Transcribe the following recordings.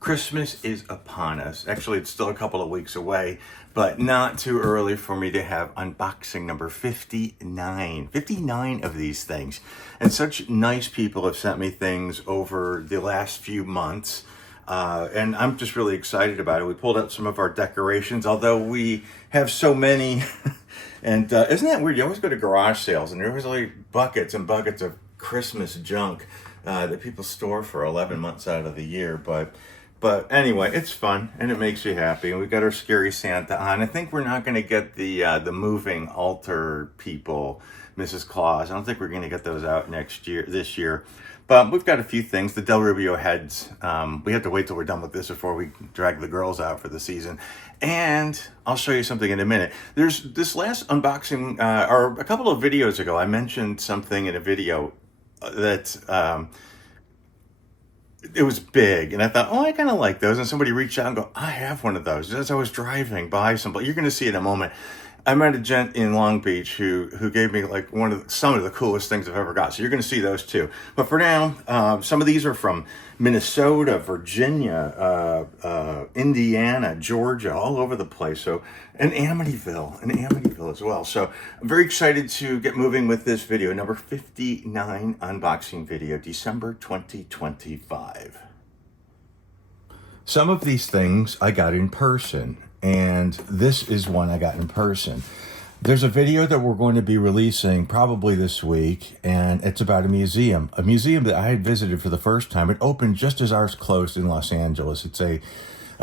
Christmas is upon us. Actually, it's still a couple of weeks away, but not too early for me to have unboxing number 59. 59 of these things. And such nice people have sent me things over the last few months. And I'm just really excited about it. We pulled out some of our decorations, although we have so many. And isn't that weird? You always go to garage sales and there's like buckets and buckets of Christmas junk that people store for 11 months out of the year. But anyway, it's fun and it makes you happy. And we've got our scary Santa on. I think we're not going to get the moving altar people, Mrs. Claus. I don't think we're going to get those out this year. But we've got a few things. The Del Rubio heads. We have to wait till we're done with this before we drag the girls out for the season. And I'll show you something in a minute. There's this last unboxing, or a couple of videos ago, I mentioned something in a video that it was big. And I thought, oh, I kind of like those. And somebody reached out and go, I have one of those. As I was driving by somebody, you're going to see it in a moment. I met a gent in Long Beach who gave me like some of the coolest things I've ever got. So you're going to see those too. But for now, some of these are from Minnesota, Virginia, Indiana, Georgia, all over the place. So, and Amityville as well. So I'm very excited to get moving with this video, number 59 unboxing video, December 2025. Some of these things I got in person. And this is one I got in person. There's a video that we're going to be releasing probably this week, and it's about a museum that I had visited for the first time. It opened just as ours closed in Los Angeles. It's a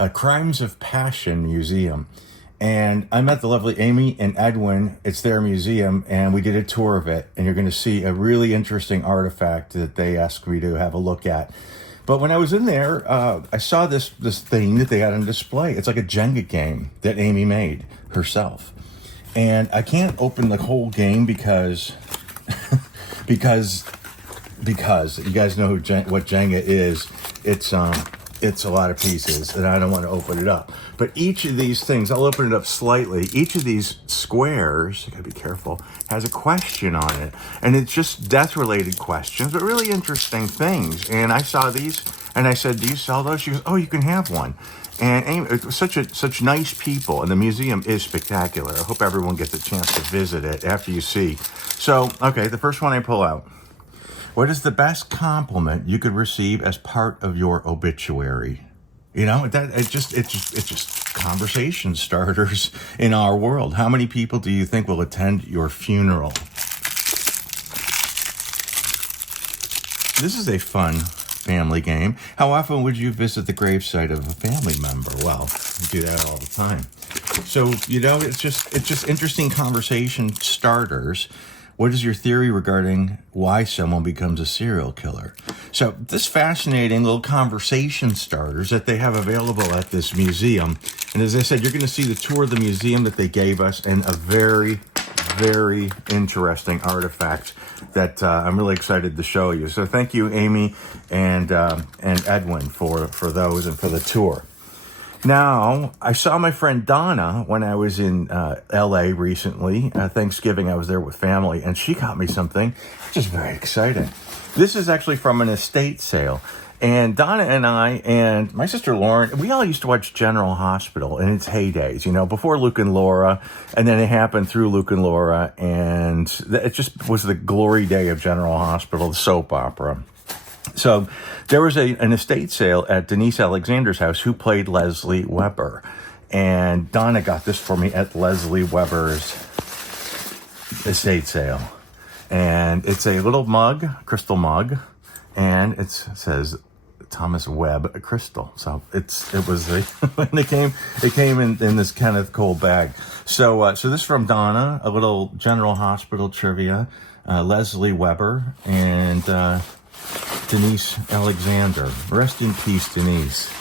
Crimes of Passion museum. And I met the lovely Amy and Edwin. It's their museum, and we did a tour of it. And you're going to see a really interesting artifact that they asked me to have a look at. But when I was in there, I saw this thing that they had on display. It's like a Jenga game that Amy made herself. And I can't open the whole game because you guys know what Jenga is. It's a lot of pieces, and I don't want to open it up. But each of these things, I'll open it up slightly. Each of these squares, you gotta be careful, has a question on it. And it's just death-related questions, but really interesting things. And I saw these, and I said, do you sell those? She goes, oh, you can have one. And Amy, it was such nice people, and the museum is spectacular. I hope everyone gets a chance to visit it after you see. So, okay, the first one I pull out. What is the best compliment you could receive as part of your obituary? You know, it's just conversation starters in our world. How many people do you think will attend your funeral? This is a fun family game. How often would you visit the gravesite of a family member? Well, we do that all the time. So, you know, it's just interesting conversation starters. What is your theory regarding why someone becomes a serial killer? So this fascinating little conversation starters that they have available at this museum. And as I said, you're going to see the tour of the museum that they gave us and a very, very interesting artifact that I'm really excited to show you. So thank you, Amy and Edwin for those and for the tour. Now, I saw my friend Donna when I was in LA recently. Thanksgiving, I was there with family, and she got me something just very exciting. This is actually from an estate sale. And Donna and I and my sister Lauren, we all used to watch General Hospital in its heydays, you know, before Luke and Laura. And then it happened through Luke and Laura. And it just was the glory day of General Hospital, the soap opera. So there was an estate sale at Denise Alexander's house, who played Leslie Weber. And Donna got this for me at Leslie Weber's estate sale. And it's a little mug, crystal mug, and it says Thomas Webb crystal. So it came in this kind of cool bag. So this is from Donna, a little General Hospital trivia, Leslie Weber, and Denise Alexander. Rest in peace, Denise.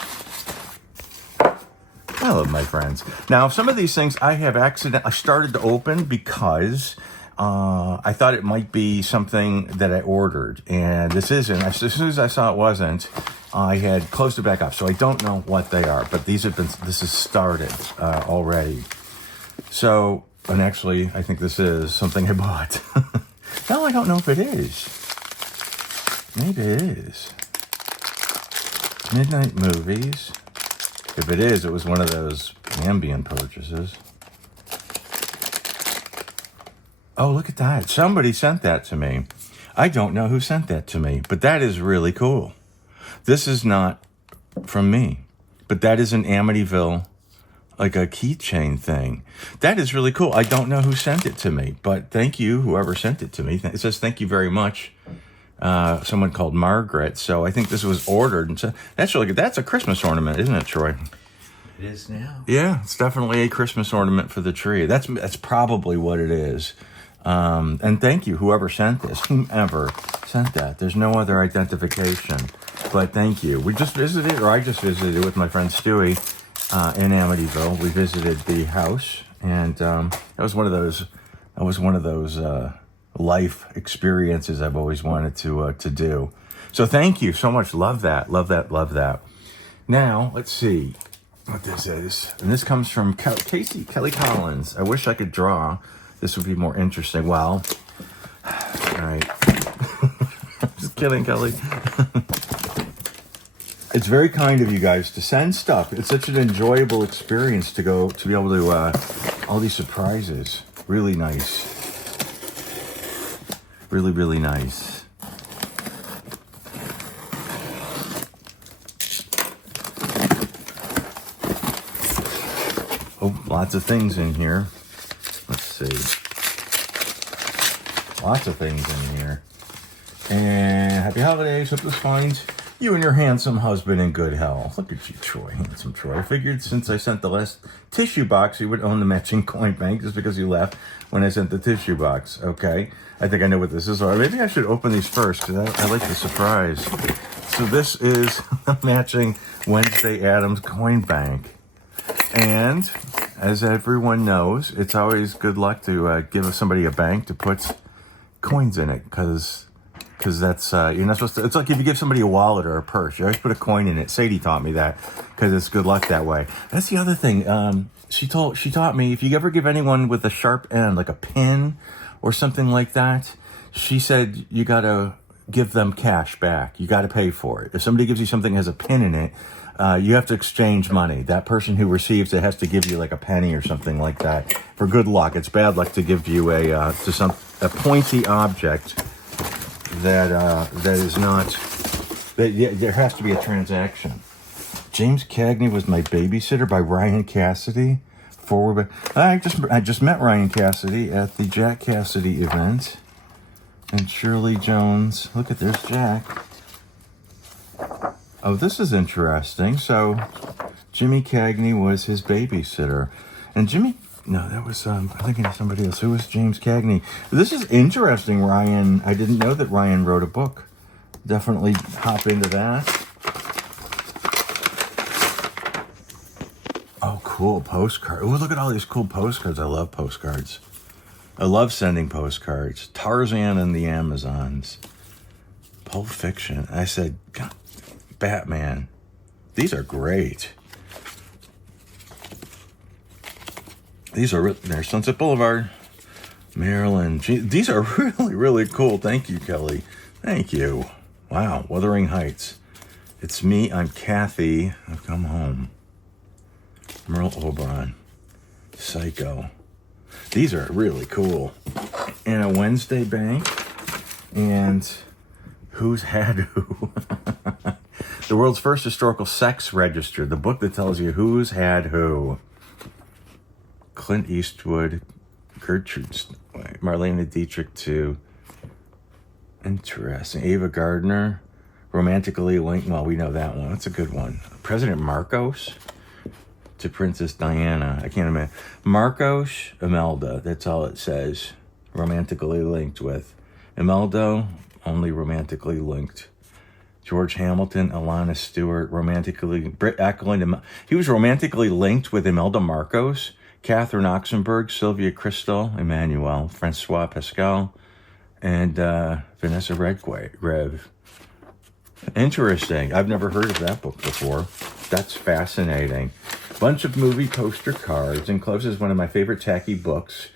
I love my friends. Now, some of these things I started to open because I thought it might be something that I ordered, and this isn't. As soon as I saw it wasn't, I had closed it back up. So I don't know what they are, but this has started already. So, and actually, I think this is something I bought. No, I don't know if it is. Maybe it is. Midnight movies. If it is, it was one of those ambient purchases. Oh, look at that. Somebody sent that to me. I don't know who sent that to me, but that is really cool. This is not from me, but that is an Amityville, like a keychain thing. That is really cool. I don't know who sent it to me, but thank you, whoever sent it to me. It says, thank you very much. Someone called Margaret. So I think this was ordered. And so that's really good. That's a Christmas ornament, isn't it, Troy? It is now. Yeah, it's definitely a Christmas ornament for the tree. That's probably what it is. And thank you, whoever sent this, whomever sent that. There's no other identification, but thank you. We just visited, or I just visited with my friend Stewie in Amityville. We visited the house, and that was one of those life experiences I've always wanted to do. So thank you so much. Love that. Love that. Love that. Now let's see what this is, and this comes from Kelly Collins. I wish I could draw. This would be more interesting. Well, all right. Just kidding, Kelly. It's very kind of you guys to send stuff. It's such an enjoyable experience to be able to, all these surprises. Really nice. Really, really nice. Oh, lots of things in here. Let's see. Lots of things in here. And happy holidays. Hope this finds you and your handsome husband in good health. Look at you, Troy. Handsome Troy. I figured since I sent the last tissue box, you would own the matching coin bank just because you left when I sent the tissue box. Okay. I think I know what this is. Or maybe I should open these first because I like the surprise. So this is a matching Wednesday Addams coin bank. And as everyone knows, it's always good luck to give somebody a bank to put coins in it because that's you're not supposed to. It's like if you give somebody a wallet or a purse, you always put a coin in it. Sadie taught me that because it's good luck that way. That's the other thing. She taught me if you ever give anyone with a sharp end, like a pin or something like that, she said you gotta give them cash back. You gotta pay for it. If somebody gives you something that has a pin in it, you have to exchange money. That person who receives it has to give you like a penny or something like that for good luck. It's bad luck to give you a pointy object that is not. There has to be a transaction. James Cagney was my babysitter by Ryan Cassidy. I just met Ryan Cassidy at the Jack Cassidy event. And Shirley Jones. Look at there's Jack. Oh, this is interesting. So, Jimmy Cagney was his babysitter. And that was, I'm thinking of somebody else. Who was James Cagney? This is interesting, Ryan. I didn't know that Ryan wrote a book. Definitely hop into that. Oh, cool. Postcard. Oh, look at all these cool postcards. I love postcards. I love sending postcards. Tarzan and the Amazons. Pulp Fiction. I said, God, Batman. These are great. These are there's Sunset Boulevard, Maryland. These are really, really cool. Thank you, Kelly. Thank you. Wow. Wuthering Heights. It's me. I'm Kathy. I've come home. Merle Oberon. Psycho. These are really cool. And a Wednesday bank. And Who's Had Who? The world's first historical sex register. The book that tells you who's had who. Clint Eastwood. Gertrude. Marlene Dietrich too. Interesting. Ava Gardner. Romantically linked. Well, we know that one. That's a good one. President Marcos to Princess Diana. I can't imagine. Marcos, Imelda. That's all it says. Romantically linked with. Imeldo, only romantically linked. George Hamilton, Alana Stewart, romantically. Britt Eklund. He was romantically linked with Imelda Marcos. Catherine Oxenberg, Sylvia Crystal, Emmanuel, Francois Pascal, and Vanessa Redgrave. Interesting. I've never heard of that book before. That's fascinating. Bunch of movie poster cards. Encloses one of my favorite tacky books.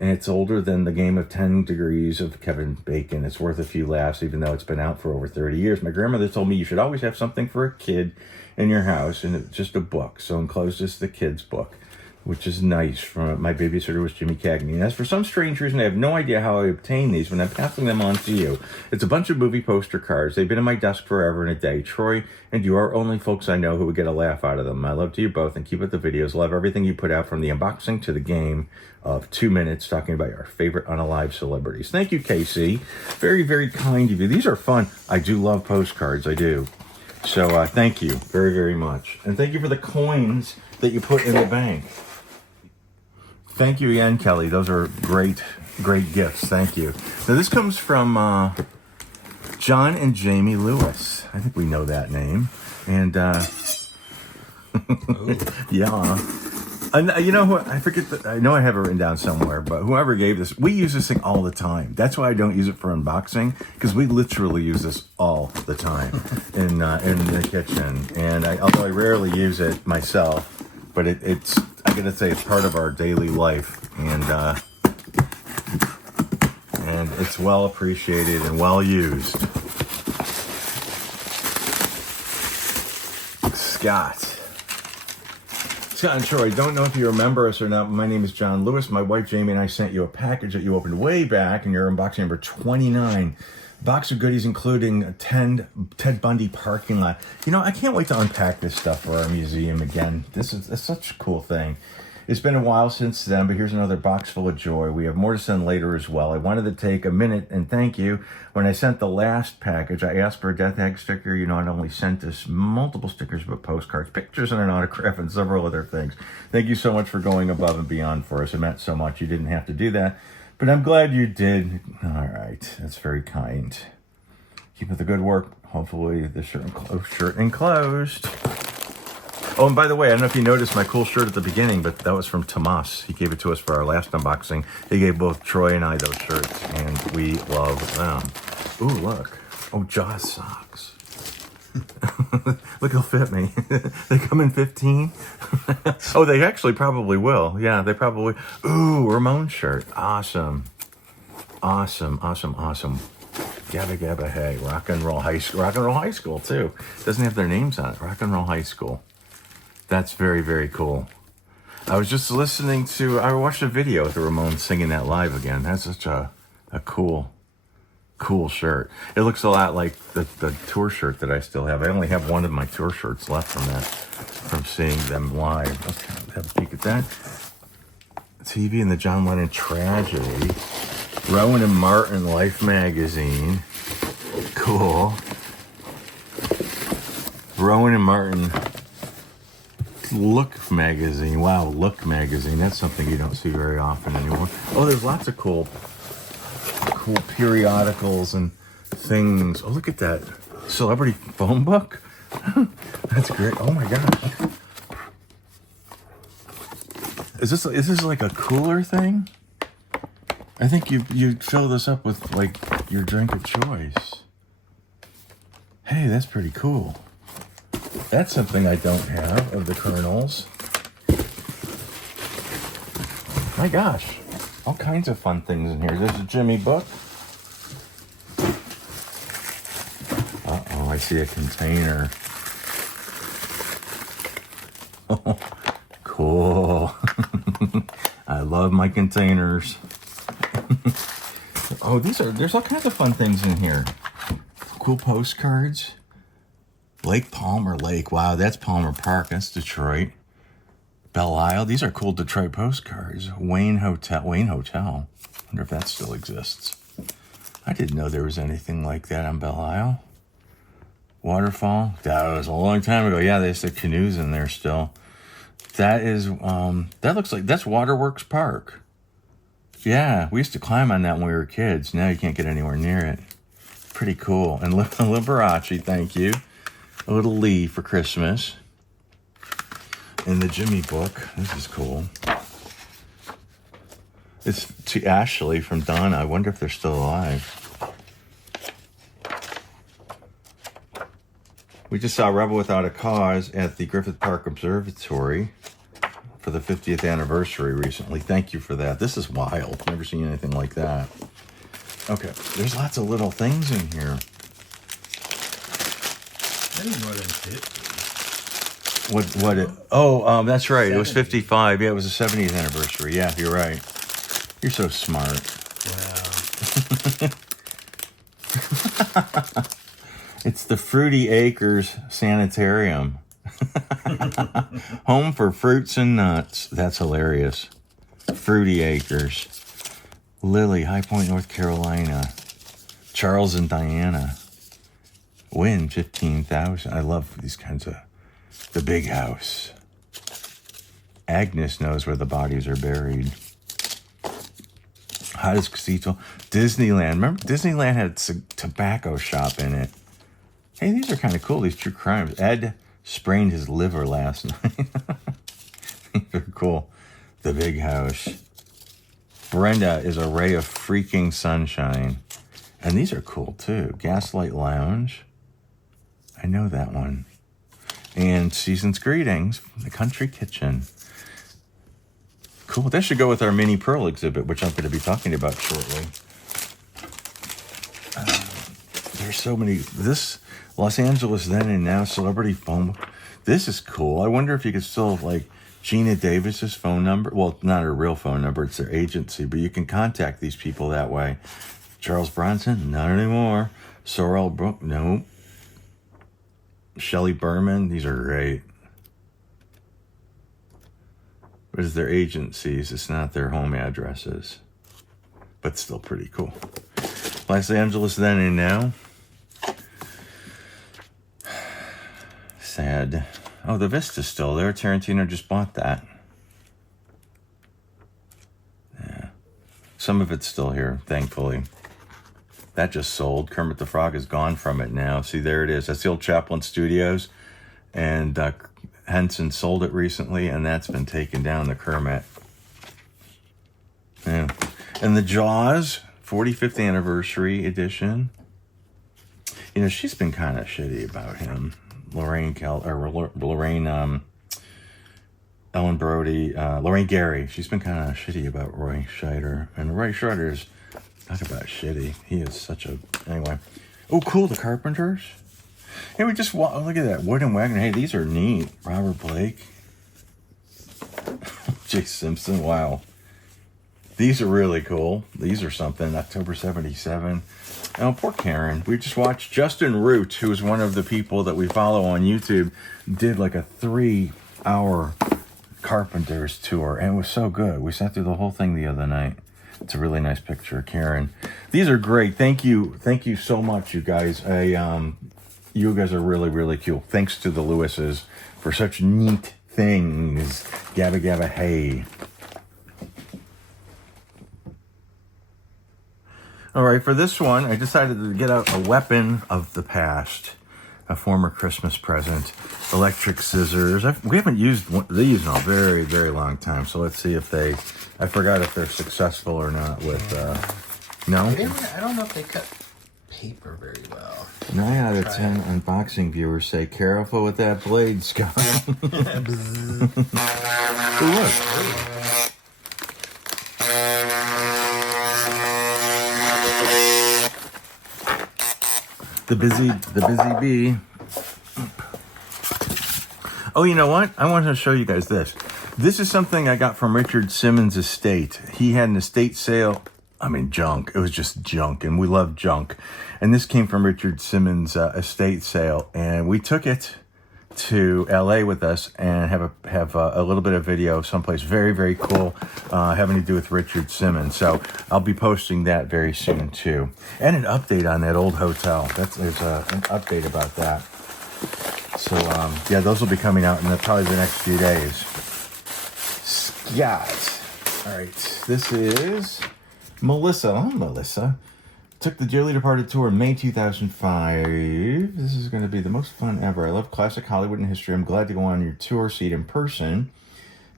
And it's older than The Game of 10 Degrees of Kevin Bacon. It's worth a few laughs, even though it's been out for over 30 years. My grandmother told me you should always have something for a kid in your house, and it's just a book. So enclosed is the kid's book, which is nice. From my babysitter was Jimmy Cagney. And as for some strange reason, I have no idea how I obtained these, but I'm passing them on to you. It's a bunch of movie poster cards. They've been in my desk forever and a day. Troy and you are only folks I know who would get a laugh out of them. My love to you both, and keep up the videos. Love everything you put out, from the unboxing to the game of 2 minutes talking about your favorite unalive celebrities. Thank you, Casey. Very, very kind of you. These are fun. I do love postcards. I do. So thank you very, very much. And thank you for the coins that you put in the bank. Thank you again, Kelly. Those are great, great gifts. Thank you. Now, this comes from John and Jamie Lewis. I think we know that name. And, yeah. And you know what? I forget that. I know I have it written down somewhere, but whoever gave this, we use this thing all the time. That's why I don't use it for unboxing, because we literally use this all the time in the kitchen. And although I rarely use it myself, but it's, I gotta say, it's part of our daily life, and it's well appreciated and well used. Scott and Troy, don't know if you remember us or not. My name is John Lewis. My wife Jamie and I sent you a package that you opened way back, and you're unboxing number 29. Box of goodies including Ted Bundy parking lot. You know, I can't wait to unpack this stuff for our museum again. It's such a cool thing. It's been a while since then, but here's another box full of joy. We have more to send later as well. I wanted to take a minute and thank you. When I sent the last package, I asked for a Death Egg sticker. You know, I not only sent us multiple stickers, but postcards, pictures, and an autograph, and several other things. Thank you so much for going above and beyond for us. It meant so much. You didn't have to do that, but I'm glad you did. All right, that's very kind. Keep up the good work. Hopefully the shirt enclosed. Oh, and by the way, I don't know if you noticed my cool shirt at the beginning, but that was from Tomas. He gave it to us for our last unboxing. He gave both Troy and I those shirts, and we love them. Ooh, look. Oh, Jaws socks. Look, they'll fit me. They come in 15. Oh, they actually probably will. Yeah, they probably. Ooh, Ramones shirt. Awesome. Awesome, awesome, awesome. Gabba Gabba Hey. Rock and Roll High School, too. Doesn't have their names on it. Rock and Roll High School. That's very, very cool. I was just listening to, I watched a video with the Ramones singing that live again. That's such a cool shirt. It looks a lot like the tour shirt that I still have. I only have one of my tour shirts left from seeing them live. Let's have a peek at that. TV and the John Lennon Tragedy. Rowan and Martin Life magazine. Cool. Rowan and Martin Look magazine. Wow, Look magazine. That's something you don't see very often anymore. Oh, there's lots of cool periodicals and things. Oh, look at that celebrity phone book. That's great. Oh my gosh. Is this like a cooler thing? I think you fill this up with like your drink of choice. Hey, that's pretty cool. That's something I don't have of the Colonels. My gosh, all kinds of fun things in here. There's a Jimmy book. Uh-oh, I see a container. Oh, cool. I love my containers. Oh, there's all kinds of fun things in here. Cool postcards. Lake Palmer Lake. Wow, that's Palmer Park. That's Detroit. Belle Isle. These are cool Detroit postcards. Wayne Hotel. Wonder if that still exists. I didn't know there was anything like that on Belle Isle. Waterfall. That was a long time ago. Yeah, they said canoes in there still. That is, that looks like, that's Waterworks Park. Yeah, we used to climb on that when we were kids. Now you can't get anywhere near it. Pretty cool. And Liberace, thank you. A little Lee for Christmas. And the Jimmy book. This is cool. It's to Ashley from Donna. I wonder if they're still alive. We just saw Rebel Without a Cause at the Griffith Park Observatory. for the 50th anniversary recently. Thank you for that. This is wild. Never seen anything like that. Okay, there's lots of little things in here. Maybe more than 50. That's right. 70. It was 55. Yeah, it was the 70th anniversary. Yeah, you're right. You're so smart. Wow. It's the Fruity Acres Sanitarium. Home for fruits and nuts. That's hilarious. Fruity Acres. Lily, High Point, North Carolina. Charles and Diana. Win 15,000. I love these kinds of... The big house. Agnes knows where the bodies are buried. Hottest casino. Disneyland. Remember, Disneyland had a tobacco shop in it. Hey, these are kind of cool, these true crimes. Ed sprained his liver last night. These are cool. The big house. Brenda is a ray of freaking sunshine. And these are cool, too. Gaslight Lounge. I know that one. And Season's Greetings, the Country Kitchen. Cool. That should go with our mini pearl exhibit, which I'm going to be talking about shortly. There's so many. This Los Angeles Then and Now celebrity phone. This is cool. I wonder if you could still, like, Gina Davis's phone number. Well, not her real phone number. It's their agency. But you can contact these people that way. Charles Bronson? Not anymore. Sorrel Brook? Nope. Shelley Berman? These are great. But it's their agencies. It's not their home addresses. But still pretty cool. Los Angeles Then and Now. Sad. Oh, the Vista's still there. Tarantino just bought that. Yeah. Some of it's still here, thankfully. That just sold. Kermit the Frog is gone from it now. See, there it is. That's the old Chaplin Studios. And Henson sold it recently, and that's been taken down, the Kermit. Yeah. And the Jaws 45th anniversary edition. You know, she's been kind of shitty about him. Lorraine Ellen Brody, Lorraine Gary. She's been kind of shitty about Roy Scheider. And Roy Scheider's, talk about shitty. He is such a, anyway. Oh, cool, the Carpenters. Hey, we just, look at that, Wooden Wagon. Hey, these are neat. Robert Blake. Jay Simpson, wow. These are really cool. These are something, October 77. Oh, poor Karen. We just watched Justin Root, who is one of the people that we follow on YouTube, did like a 3-hour Carpenters tour, and it was so good. We sat through the whole thing the other night. It's a really nice picture of Karen. These are great. Thank you so much, you guys. You guys are really, really cool. Thanks to the Lewises for such neat things. Gabba gabba hey. All right, for this one, I decided to get out a weapon of the past, a former Christmas present, electric scissors. We haven't used these in a very, very long time, so let's see if I forgot if they're successful or not with, no? I don't know if they cut paper very well. 9 out of 10 unboxing viewers say, careful with that blade, Scott. Ooh, look. The busy bee. Oh, you know what? I wanted to show you guys this. This is something I got from Richard Simmons' estate. He had an estate sale. I mean, junk. It was just junk, and we love junk. And this came from Richard Simmons' estate sale, and we took it to LA with us and have a little bit of video someplace very, very cool having to do with Richard Simmons. So I'll be posting that very soon too. And an update on that old hotel. There's an update about that. So yeah, those will be coming out in probably the next few days. Scott. All right, this is Melissa. Oh, Melissa. Took the Dearly Departed tour in May 2005. This is going to be the most fun ever. I love classic Hollywood and history. I'm glad to go on your tour, see it in person.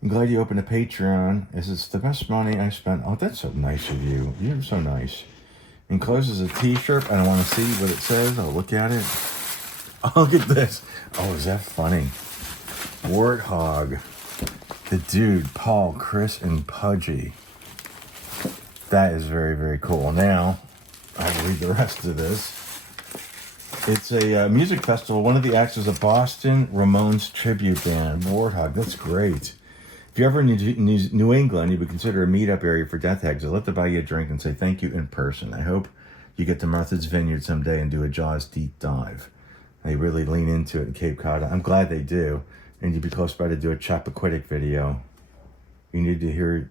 I'm glad you opened a Patreon, as it's the best money I spent. Oh, that's so nice of you. You're so nice. Encloses a t-shirt. I don't want to see what it says. I'll look at it. Oh, look at this. Oh, is that funny? Warthog. The dude, Paul, Chris, and Pudgy. That is very, very cool. Now, I will read the rest of this. It's a music festival. One of the acts is a Boston Ramones tribute band. Warthog, that's great. If you're ever in New England, you would consider a meetup area for death heads. I'd love to buy you a drink and say thank you in person. I hope you get to Martha's Vineyard someday and do a Jaws deep dive. They really lean into it in Cape Cod. I'm glad they do. And you'd be close by to do a Chappaquiddick video. I need to hear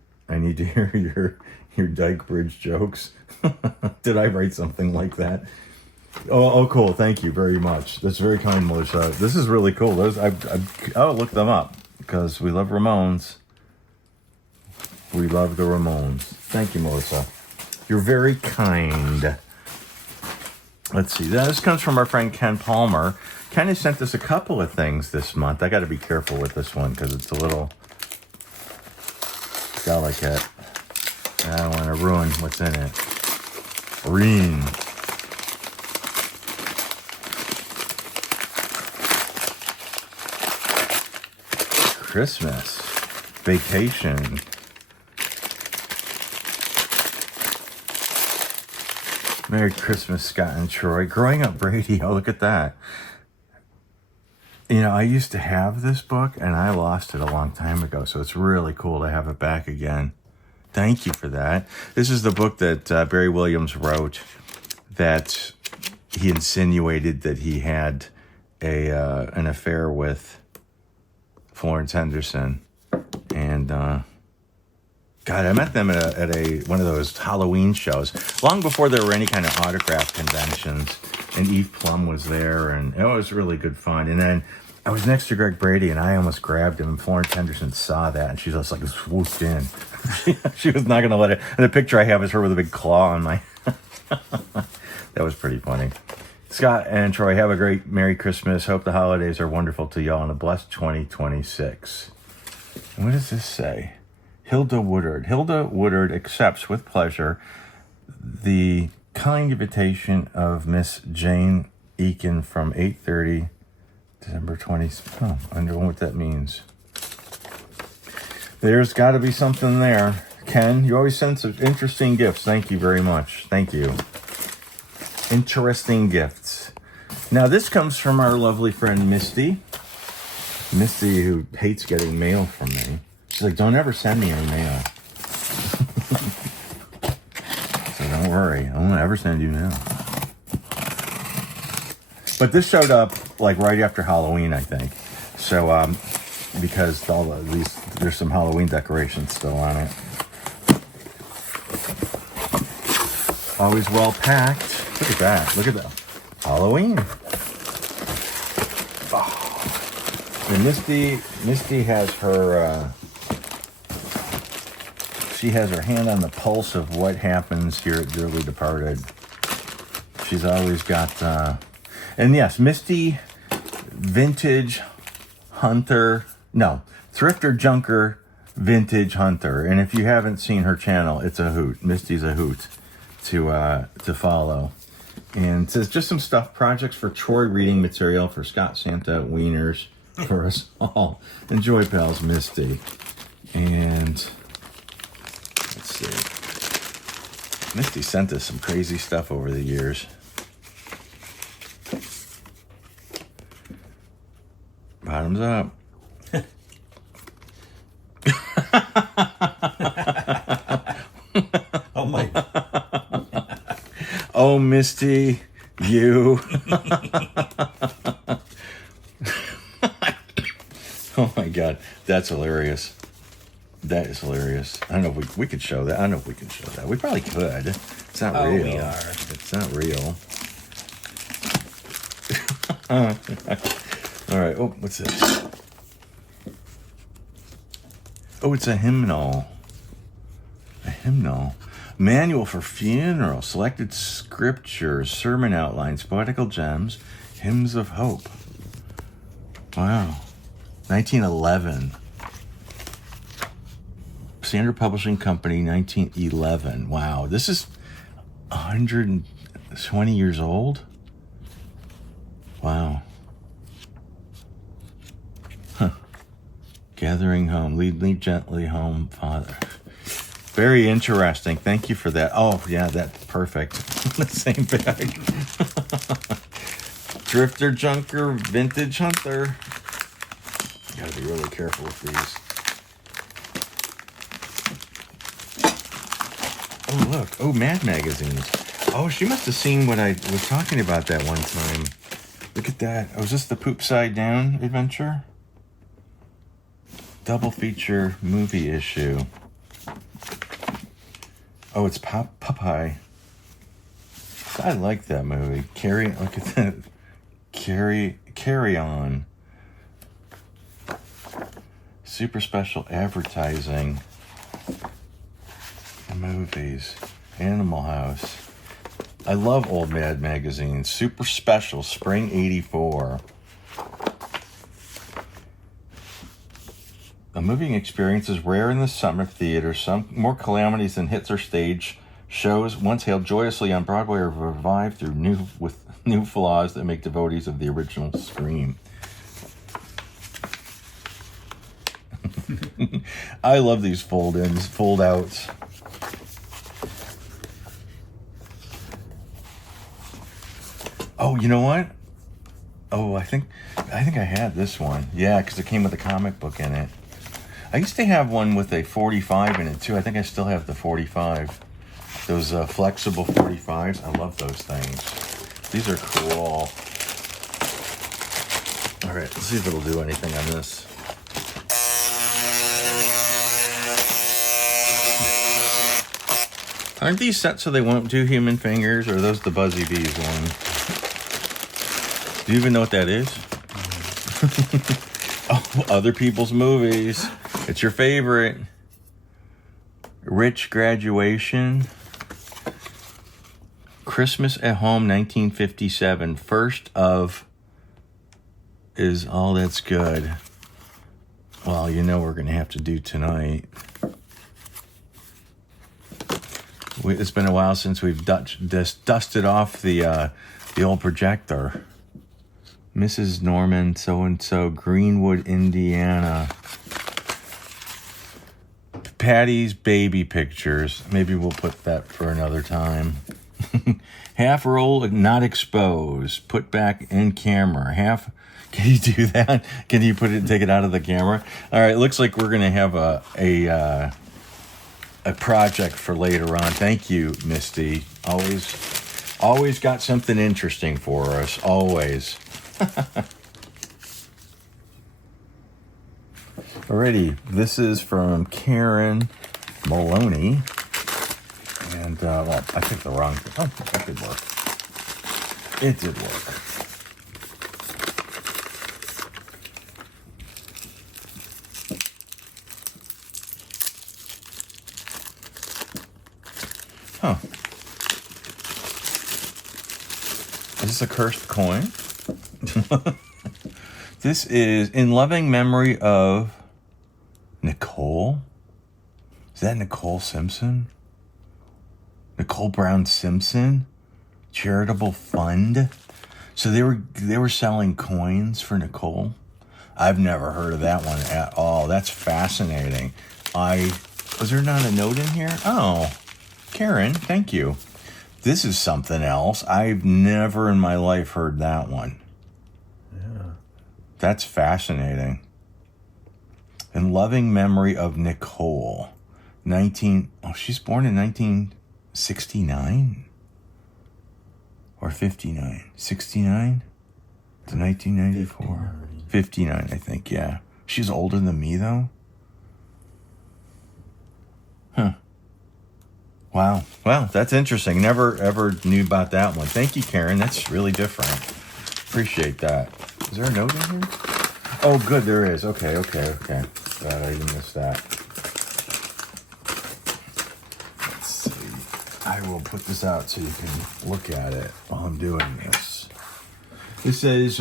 your Dyke Bridge jokes. Did I write something like that? Oh, cool. Thank you very much. That's very kind, Melissa. This is really cool. I'll look them up because we love Ramones. We love the Ramones. Thank you, Melissa. You're very kind. Let's see. This comes from our friend Ken Palmer. Ken has sent us a couple of things this month. I got to be careful with this one because it's a little delicate. I don't want to ruin what's in it. Green. Christmas. Vacation. Merry Christmas, Scott and Troy. Growing Up Brady. Oh, look at that. You know, I used to have this book and I lost it a long time ago, so it's really cool to have it back again. Thank you for that. This is the book that Barry Williams wrote that he insinuated that he had an affair with Florence Henderson. And God, I met them at one of those Halloween shows long before there were any kind of autograph conventions. And Eve Plum was there, and it was really good fun. And then I was next to Greg Brady, and I almost grabbed him. And Florence Henderson saw that, and she just like swooped in. She was not going to let it. And the picture I have is her with a big claw on my. That was pretty funny. Scott and Troy, have a great Merry Christmas. Hope the holidays are wonderful to y'all and a blessed 2026. And what does this say? Hilda Woodard. Hilda Woodard accepts with pleasure the kind invitation of Miss Jane Eakin from 8:30 December 20th. Oh, I don't know what that means. There's got to be something there. Ken, you always send some interesting gifts. Thank you very much. Thank you. Interesting gifts. Now, this comes from our lovely friend Misty. Misty, who hates getting mail from me. She's like, don't ever send me any mail. So don't worry. I won't ever send you mail. But this showed up like right after Halloween, I think. So, because there's some Halloween decorations still on it. Always well packed. Look at that. Look at that. Halloween. Oh. And Misty has her, she has her hand on the pulse of what happens here at Dearly Departed. She's always got, and yes, Misty, vintage hunter, no, thrifter junker, vintage hunter. And if you haven't seen her channel, it's a hoot. Misty's a hoot to follow. And it says just some stuff, projects for Troy reading material for Scott Santa Wieners for us all. Enjoy, pals, Misty. And let's see. Misty sent us some crazy stuff over the years. Bottoms up. Oh my. Oh, Misty, you. Oh my God, that's hilarious. That is hilarious. I don't know if we could show that. I don't know if we can show that. We probably could. It's not real. We are. It's not real. All right. Oh, what's this? Oh, it's a hymnal. A hymnal. Manual for funeral. Selected scriptures, sermon outlines, poetical gems, hymns of hope. Wow. 1911. Standard Publishing Company, 1911. Wow. This is 120 years old? Wow. Huh. Gathering home. Lead me gently home, Father. Very interesting. Thank you for that. Oh, yeah, that's perfect. The same bag. Drifter, junker, vintage hunter. You gotta be really careful with these. Oh, look. Oh, Mad magazines. Oh, she must have seen what I was talking about that one time. Look at that. Oh, is this the Poop Side Down adventure? Double feature movie issue. Oh, it's Popeye. I like that movie. Look at that. Carry On. Super special advertising. Movies. Animal House. I love old Mad magazines. Super special. Spring 84. A moving experience is rare in the summer theater. Some more calamities than hits or stage shows once hailed joyously on Broadway are revived with new flaws that make devotees of the original scream. I love these fold-ins, fold-outs. Oh, you know what? Oh, I think I had this one. Yeah, because it came with a comic book in it. I used to have one with a 45 in it, too. I think I still have the 45. Those flexible 45s. I love those things. These are cool. All right, let's see if it'll do anything on this. Aren't these set so they won't do human fingers, or are those the Buzzy Bees one? Do you even know what that is? Oh, other people's movies. It's your favorite. Rich Graduation. Christmas at Home, 1957. First of Is All That's Good. Well, you know we're going to have to do tonight. It's been a while since we've dusted off the old projector. Mrs. Norman, so-and-so, Greenwood, Indiana. Patty's baby pictures. Maybe we'll put that for another time. Half roll, not exposed. Put back in camera. Half. Can you do that? Can you take it out of the camera? All right. Looks like we're gonna have a project for later on. Thank you, Misty. Always got something interesting for us. Always. Alrighty, this is from Karen Maloney, and well, I picked the wrong thing. Oh, that did work. It did work. Huh? Is this a cursed coin? This is in loving memory of Nicole. Is that Nicole Simpson? Nicole Brown Simpson? Charitable fund? So they were selling coins for Nicole? I've never heard of that one at all. That's fascinating. Was there not a note in here? Oh, Karen, thank you. This is something else. I've never in my life heard that one. That's fascinating. In loving memory of Nicole. She's born in 1969? Or 59? 69 to 1994? 59, I think, yeah. She's older than me, though? Huh. Wow. Well, that's interesting. Never ever knew about that one. Thank you, Karen. That's really different. Appreciate that. Is there a note in here? Oh, good, there is. Okay. Glad I didn't miss that. Let's see. I will put this out so you can look at it while I'm doing this. This is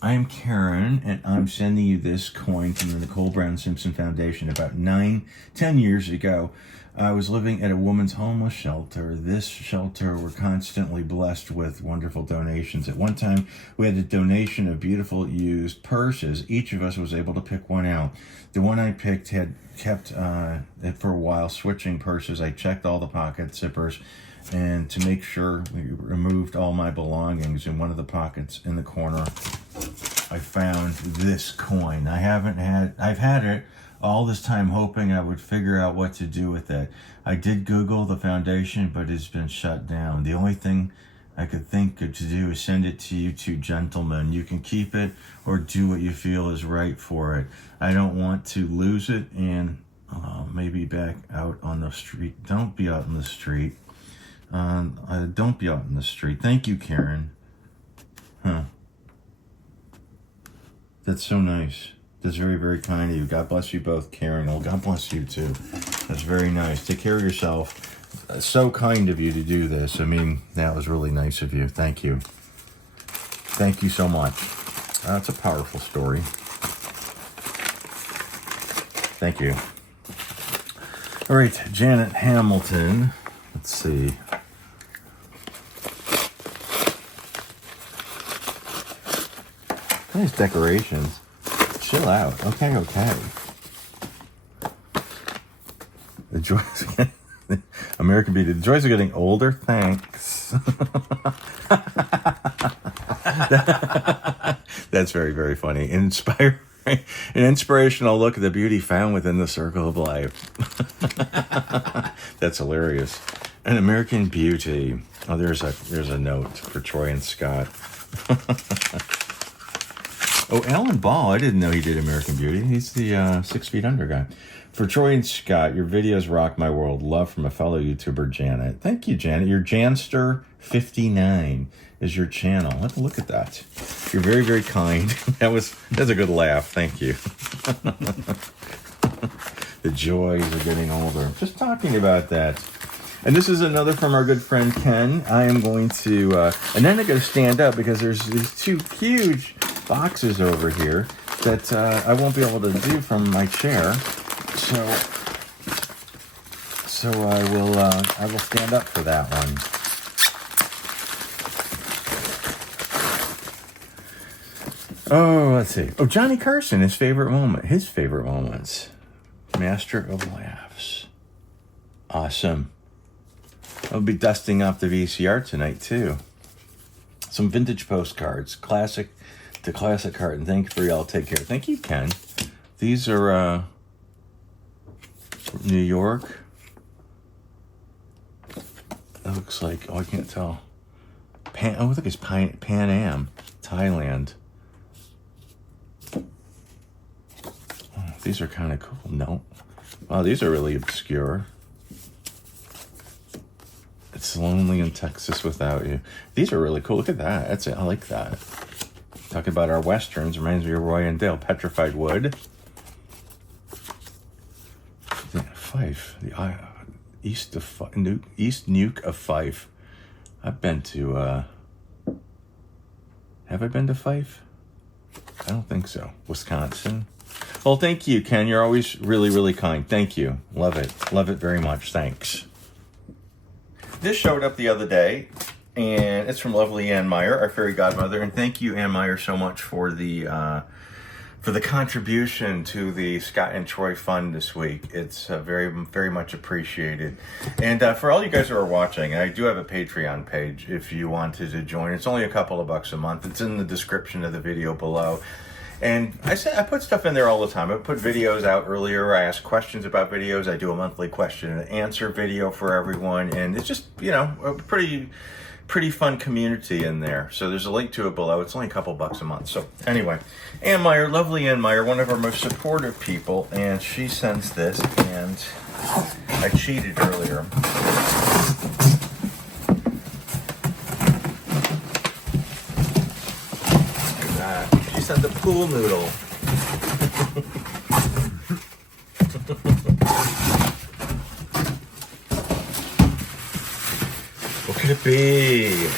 I am Karen, and I'm sending you this coin from the Nicole Brown Simpson Foundation. About 10 years ago, I was living at a woman's homeless shelter. This shelter were constantly blessed with wonderful donations. At one time, we had a donation of beautiful used purses. Each of us was able to pick one out. The one I picked had kept it for a while, switching purses. I checked all the pocket zippers, and to make sure, we removed all my belongings. In one of the pockets in the corner, I found this coin. I've had it all this time hoping I would figure out what to do with it. I did Google the foundation, but it's been shut down. The only thing I could think of to do is send it to you two gentlemen. You can keep it or do what you feel is right for it. I don't want to lose it and maybe back out on the street. Don't be out in the street. Don't be out in the street. Thank you, Karen. Huh. That's so nice. That's very, very kind of you. God bless you both, Karen. Well, God bless you too. That's very nice. Take care of yourself. So kind of you to do this. I mean, that was really nice of you. Thank you. Thank you so much. That's a powerful story. Thank you. All right, Janet Hamilton. Let's see. Nice decorations. Chill out. Okay. The joys American Beauty. The joys are getting older. Thanks. That's very, very funny. An inspirational look at the beauty found within the circle of life. That's hilarious. An American Beauty. Oh, there's a note for Troy and Scott. Oh, Alan Ball. I didn't know he did American Beauty. He's the 6 Feet Under guy. For Troy and Scott, your videos rock my world. Love from a fellow YouTuber, Janet. Thank you, Janet. Your Janster59 is your channel. Let's look at that. You're very, very kind. That's a good laugh. Thank you. The joys of getting older. Just talking about that. And this is another from our good friend Ken. I am going to, and then I got to stand up because there's these two huge boxes over here that I won't be able to do from my chair. So I will stand up for that one. Oh, let's see. Oh, Johnny Carson, his favorite moments. Master of Laughs. Awesome. I'll be dusting up the VCR tonight too. Some vintage postcards, classic to classic art, and thank you for y'all. Take care. Thank you, Ken. These are New York. It looks like, oh, I can't tell. I think it's Pan Am, Thailand. Oh, these are kind of cool. No. Wow, these are really obscure. It's lonely in Texas without you. These are really cool. Look at that. That's it. I like that. Talking about our westerns. Reminds me of Roy and Dale. Petrified Wood. Yeah, Fife. The East Nuke of Fife. I've been to, have I been to Fife? I don't think so. Wisconsin. Well, thank you, Ken. You're always really, really kind. Thank you. Love it. Love it very much. Thanks. This showed up the other day, and it's from lovely Ann Meyer, our fairy godmother. And thank you, Ann Meyer, so much for the contribution to the Scott and Troy Fund this week. It's very, very much appreciated. And for all you guys who are watching, I do have a Patreon page if you wanted to join. It's only a couple of bucks a month. It's in the description of the video below. And I put stuff in there all the time. I put videos out earlier. I ask questions about videos. I do a monthly question and answer video for everyone. And it's just, a pretty fun community in there. So there's a link to it below. It's only a couple bucks a month. So anyway, Ann Meyer, lovely Ann Meyer, one of our most supportive people. And she sends this, and I cheated earlier. Sent the pool noodle. What could it be?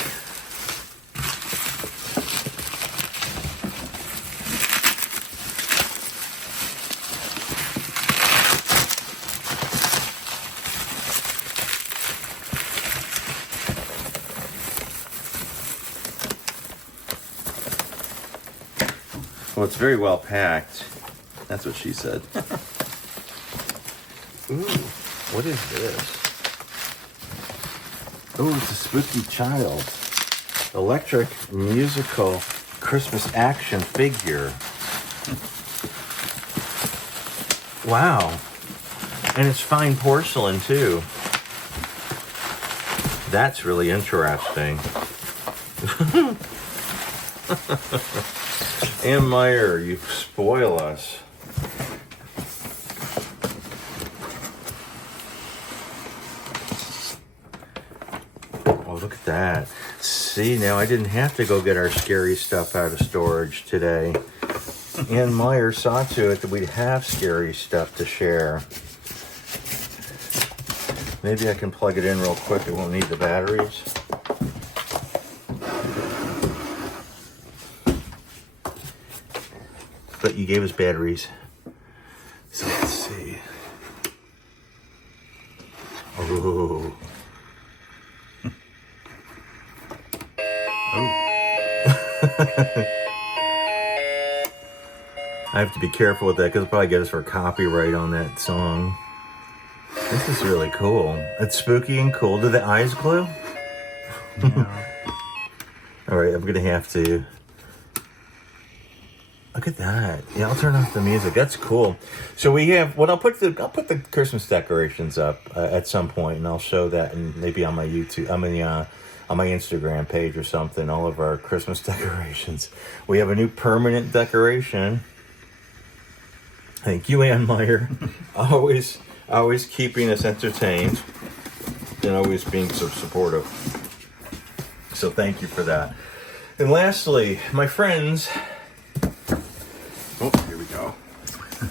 Well, it's very well packed. That's what she said. Ooh, what is this? Oh, it's a spooky child. Electric musical Christmas action figure. Wow. And it's fine porcelain too. That's really interesting. Ann Meyer, you spoil us. Oh, look at that. See, now I didn't have to go get our scary stuff out of storage today. Ann Meyer saw to it that we'd have scary stuff to share. Maybe I can plug it in real quick. It won't need the batteries. But you gave us batteries. So let's see. Oh. I have to be careful with that because it'll probably get us for copyright on that song. This is really cool. It's spooky and cool. Do the eyes glow? Yeah. All right, I'm gonna have to. Look at that. Yeah, I'll turn off the music. That's cool. So we have. Well, I'll put the Christmas decorations up at some point, and I'll show that, and maybe on my YouTube. On my Instagram page or something. All of our Christmas decorations. We have a new permanent decoration. Thank you, Ann Meyer. always keeping us entertained and always being so supportive. So thank you for that. And lastly, my friends. Oh, here we go.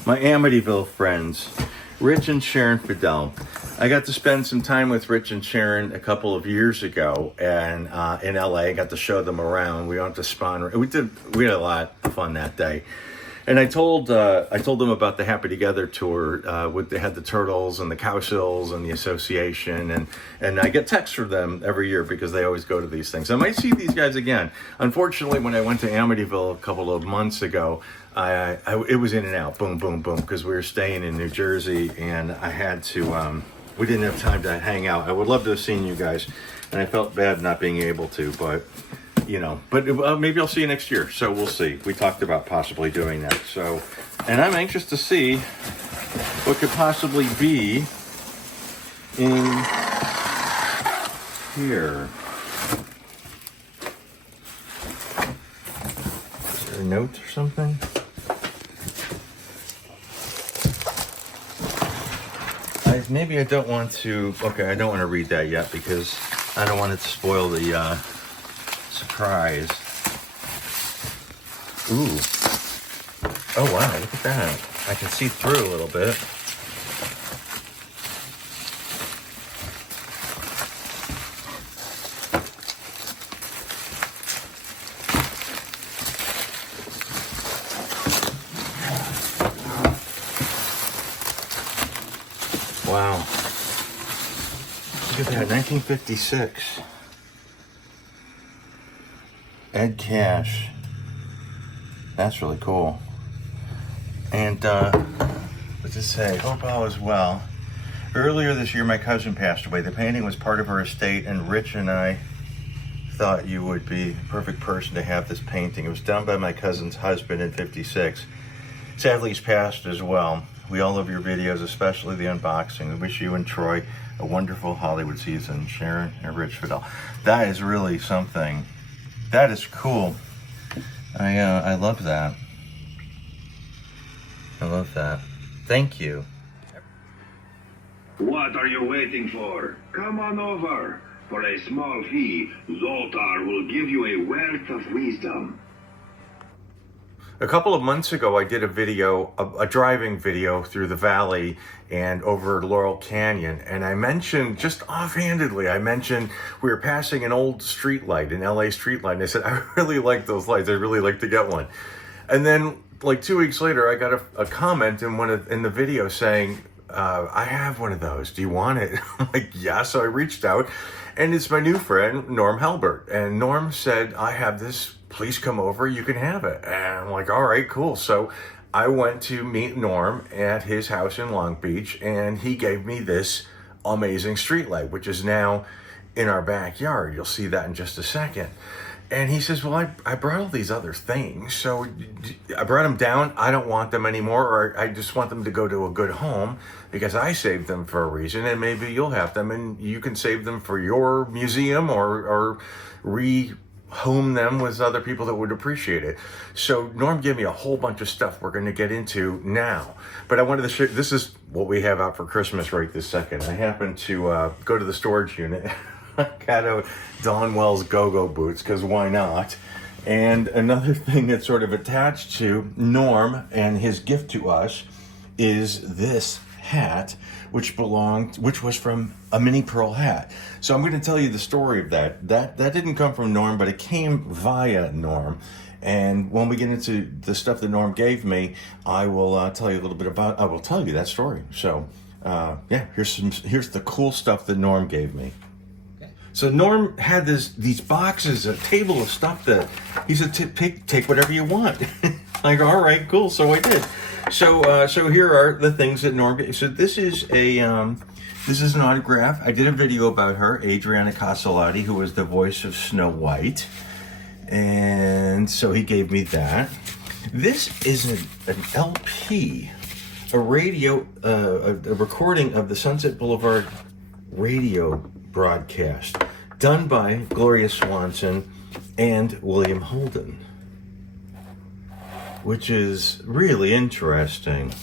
My Amityville friends, Rich and Sharon Fidel. I got to spend some time with Rich and Sharon a couple of years ago, and in LA. I got to show them around. We went to Spawn. We had a lot of fun that day. And I told them about the Happy Together tour. They had the Turtles and the Cowsills and the association, and I get texts from them every year because they always go to these things. I might see these guys again. Unfortunately, when I went to Amityville a couple of months ago, it was in and out, boom, boom, boom, because we were staying in New Jersey, and I had to. We didn't have time to hang out. I would love to have seen you guys, and I felt bad not being able to, but. But maybe I'll see you next year. So we'll see. We talked about possibly doing that. So, and I'm anxious to see what could possibly be in here. Is there a note or something? Maybe I don't want to. Okay, I don't want to read that yet because I don't want it to spoil the. Surprise. Ooh. Oh wow, look at that. I can see through a little bit. Wow. Look at that, 1956. Ed Cash. That's really cool. And let's just say, hope all is well. Earlier this year, my cousin passed away. The painting was part of her estate, and Rich and I thought you would be the perfect person to have this painting. It was done by my cousin's husband in '56. Sadly, he's passed as well. We all love your videos, especially the unboxing. We wish you and Troy a wonderful Hollywood season. Sharon and Rich Fidel. That is really something. That is cool. I love that. I love that. Thank you. What are you waiting for? Come on over. For a small fee, Zoltar will give you a wealth of wisdom. A couple of months ago, I did a video, a driving video through the valley and over Laurel Canyon. And I mentioned, just offhandedly, we were passing an old street light, an LA street light. And I said, I really like those lights. I'd really like to get one. And then like 2 weeks later, I got a comment in the video saying, I have one of those. Do you want it? I'm like, yeah. So I reached out, and it's my new friend, Norm Halbert. And Norm said, I have this please come over, you can have it. And I'm like, all right, cool. So I went to meet Norm at his house in Long Beach, and he gave me this amazing street light, which is now in our backyard. You'll see that in just a second. And he says, well, I brought all these other things, so I brought them down. I don't want them anymore, or I just want them to go to a good home because I saved them for a reason, and maybe you'll have them and you can save them for your museum or rehome them with other people that would appreciate it. So Norm gave me a whole bunch of stuff we're going to get into now. But I wanted to show, this is what we have out for Christmas right this second. I happened to go to the storage unit. I got out Dawn Wells go-go boots, because why not? And another thing that's sort of attached to Norm and his gift to us is this hat, which was from a mini pearl hat. So I'm going to tell you the story of that. That didn't come from Norm, but it came via Norm. And when we get into the stuff that Norm gave me, I will tell you a little bit about. I will tell you that story. So yeah, here's the cool stuff that Norm gave me. So Norm had these boxes, a table of stuff that he said, take whatever you want. Like, all right, cool. So I did. So here are the things that Norm gave. So this is an autograph. I did a video about her, Adriana Castellati, who was the voice of Snow White. And so he gave me that. This is an LP, a recording of the Sunset Boulevard radio broadcast done by Gloria Swanson and William Holden, which is really interesting.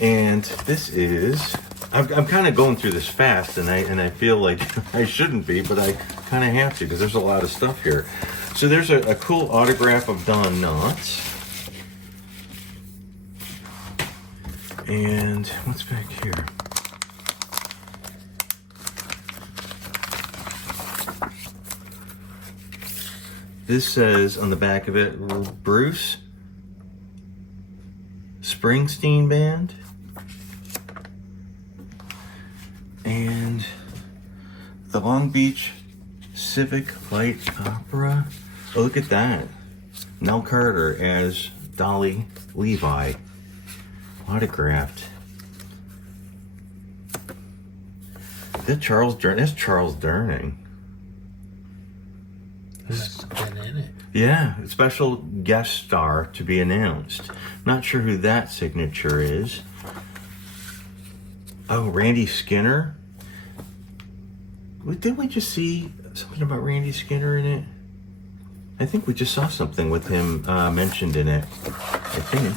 And this is, I'm kind of going through this fast, and I feel like I shouldn't be, but I kind of have to because there's a lot of stuff here. So there's a cool autograph of Don Knotts. And what's back here? This says on the back of it, Bruce Springsteen Band. And the Long Beach Civic Light Opera. Oh, look at that. Nell Carter as Dolly Levi. Autographed. That's Charles Durning. That's been in it. Yeah, a special guest star to be announced. Not sure who that signature is. Oh, Randy Skinner. Didn't we just see something about Randy Skinner in it? I think we just saw something with him mentioned in it. I think.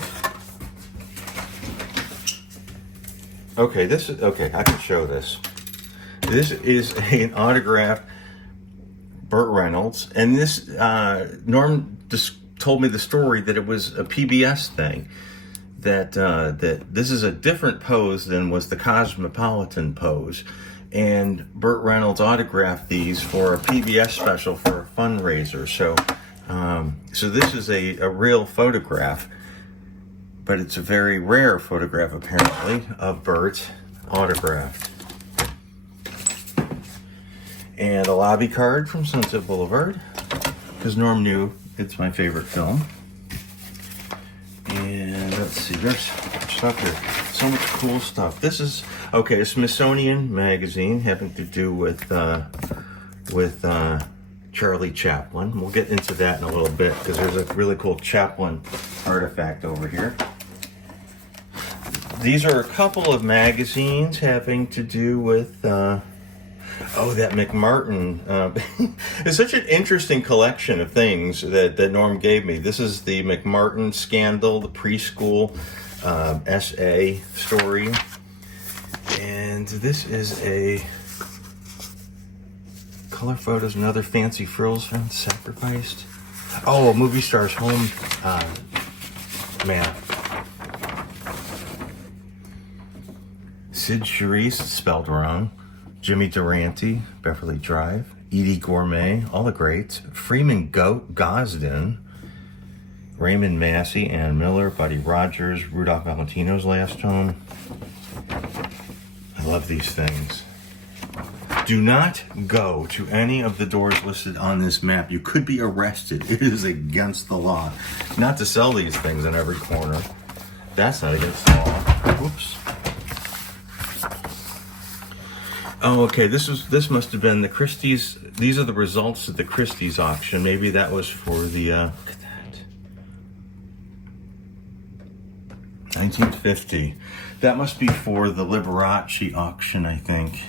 Okay, I can show this. This is an autograph Burt Reynolds, and this Norm just told me the story that it was a PBS thing, that this is a different pose than was the Cosmopolitan pose, and Burt Reynolds autographed these for a PBS special for a fundraiser. So this is a real photograph, but it's a very rare photograph apparently of Burt autographed. And a lobby card from Sunset Boulevard, because Norm knew it's my favorite film. And let's see, there's stuff here. So much cool stuff. This is, okay, a Smithsonian magazine having to do with Charlie Chaplin. We'll get into that in a little bit, because there's a really cool Chaplin artifact over here. These are a couple of magazines having to do with that McMartin. It's such an interesting collection of things that Norm gave me. This is the McMartin scandal, the preschool essay story. And this is a color photos and other fancy frills found sacrificed. Oh, a movie star's home map. Sid Charisse, spelled wrong. Jimmy Durante, Beverly Drive. Edie Gourmet, all the greats. Freeman Gosden. Raymond Massey, Ann Miller, Buddy Rogers, Rudolph Valentino's last home. I love these things. Do not go to any of the doors listed on this map. You could be arrested. It is against the law not to sell these things in every corner. That's not against the law. Whoops. Oh, okay. This must have been the Christie's. These are the results of the Christie's auction. Maybe that was for the. Look at that. 1950. That must be for the Liberace auction, I think.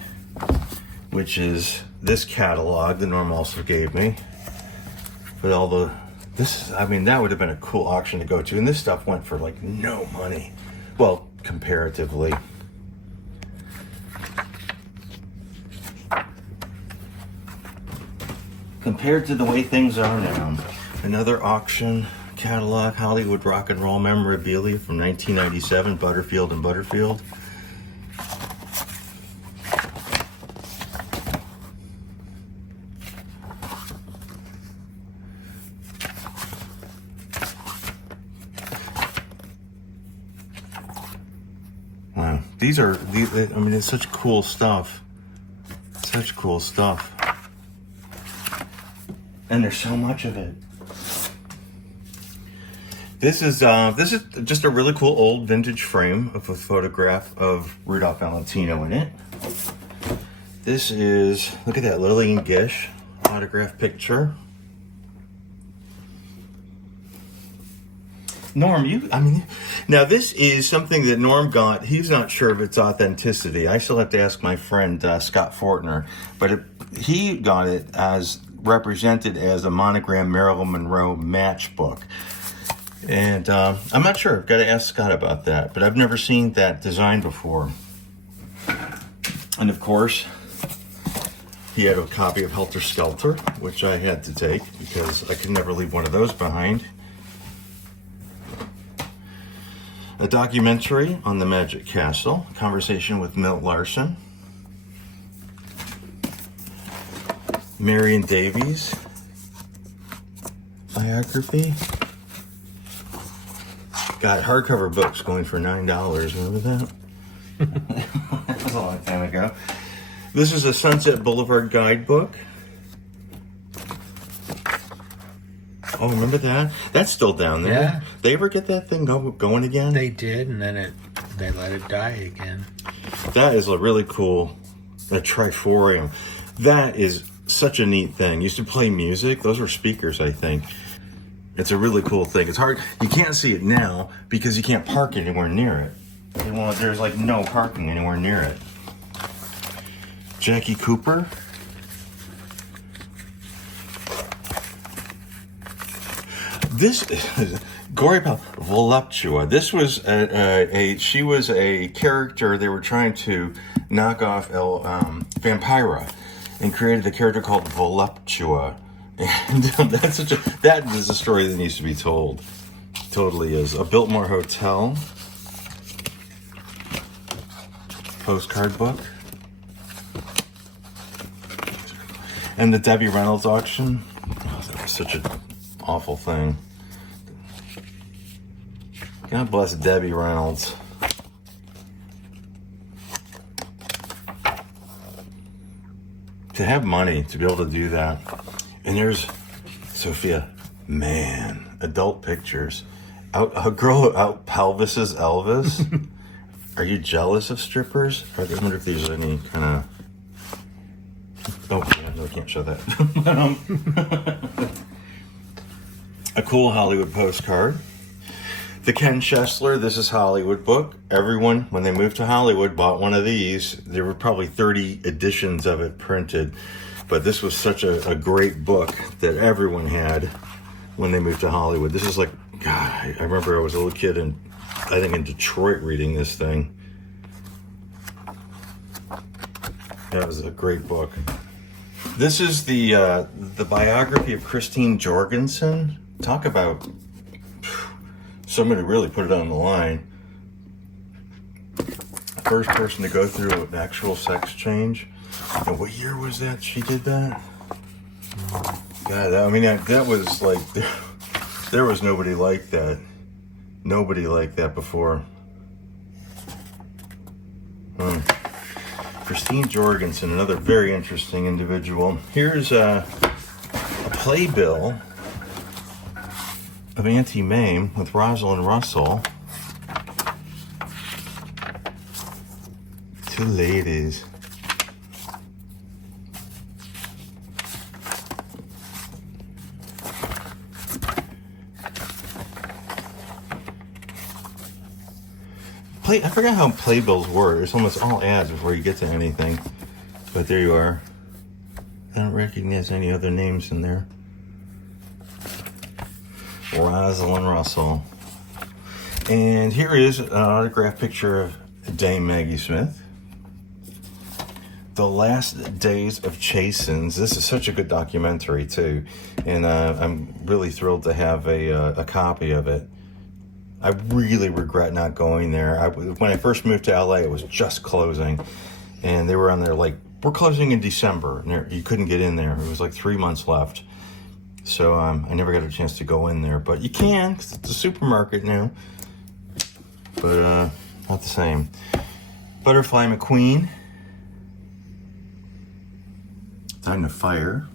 Which is this catalog that Norm also gave me. But all the. I mean, that would have been a cool auction to go to. And this stuff went for like no money. Well, comparatively. Compared to the way things are now. Another auction catalog, Hollywood rock and roll memorabilia from 1997, Butterfield and Butterfield. Wow, I mean, it's such cool stuff. Such cool stuff. And there's so much of it. This is just a really cool old vintage frame of a photograph of Rudolph Valentino in it. This is, look at that, Lillian Gish autograph picture. Norm, now this is something that Norm got. He's not sure of its authenticity. I still have to ask my friend Scott Fortner, but he got it as represented as a monogram Marilyn Monroe matchbook. And I'm not sure. I've got to ask Scott about that. But I've never seen that design before. And of course, he had a copy of Helter Skelter, which I had to take because I could never leave one of those behind. A documentary on the Magic Castle, conversation with Milt Larson. Marion Davies biography. Got hardcover books going for $9. Remember that? That was a long time ago. This is a Sunset Boulevard guidebook. Oh, remember that? That's still down there. Yeah. They ever get that thing going again? They did, and then they let it die again. That is a really cool, a triforium. That is such a neat thing. Used to play music. Those were speakers, I think. It's a really cool thing. It's hard. You can't see it now because you can't park anywhere near it. There's like no parking anywhere near it. Jackie Cooper. This is Gory Voluptua. This was she was a character they were trying to knock off Vampira and created a character called Voluptua. And that is a story that needs to be told. Totally is. A Biltmore Hotel postcard book. And the Debbie Reynolds auction. Oh, that was such an awful thing. God bless Debbie Reynolds. To have money to be able to do that. And there's Sophia, man, adult pictures. A girl out pelvises Elvis. Are you jealous of strippers? I wonder if there's any kind of. Oh, yeah, no, I can't show that. A cool Hollywood postcard. The Ken Chesler, This is Hollywood book. Everyone, when they moved to Hollywood, bought one of these. There were probably 30 editions of it printed. But this was such a great book that everyone had when they moved to Hollywood. This is like, God, I remember I was a little kid in Detroit reading this thing. That was a great book. This is the biography of Christine Jorgensen. Talk about somebody really put it on the line. First person to go through an actual sex change. And what year was that she did that? God, that was like, there was nobody like that. Nobody like that before. Christine Jorgensen, another very interesting individual. Here's a playbill of Auntie Mame with Rosalind Russell. Two ladies. I forgot how playbills were. It's almost all ads before you get to anything. But there you are. I don't recognize any other names in there. Rosalind Russell. And here is an autographed picture of Dame Maggie Smith. The Last Days of Chasins. This is such a good documentary too. And I'm really thrilled to have a copy of it. I really regret not going there. When I first moved to LA, it was just closing. And they were on there like, we're closing in December. And you couldn't get in there. It was like 3 months left. So I never got a chance to go in there. But you can, because it's a supermarket now. But not the same. Butterfly McQueen. Died in a fire.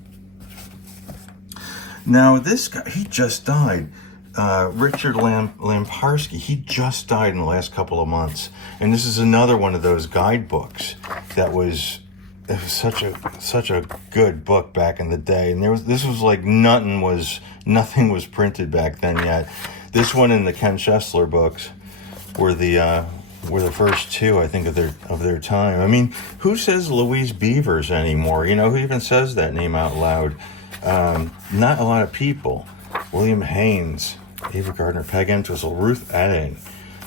Now this guy, he just died. Richard Lamparski, he just died in the last couple of months. And this is another one of those guidebooks that was such a good book back in the day. And this was like nothing was printed back then yet. This one and the Ken Schessler books were the first two, I think, of their time. I mean, who says Louise Beavers anymore? You know, who even says that name out loud? Not a lot of people. William Haynes, Ava Gardner, Peg Entwistle, Ruth Etting.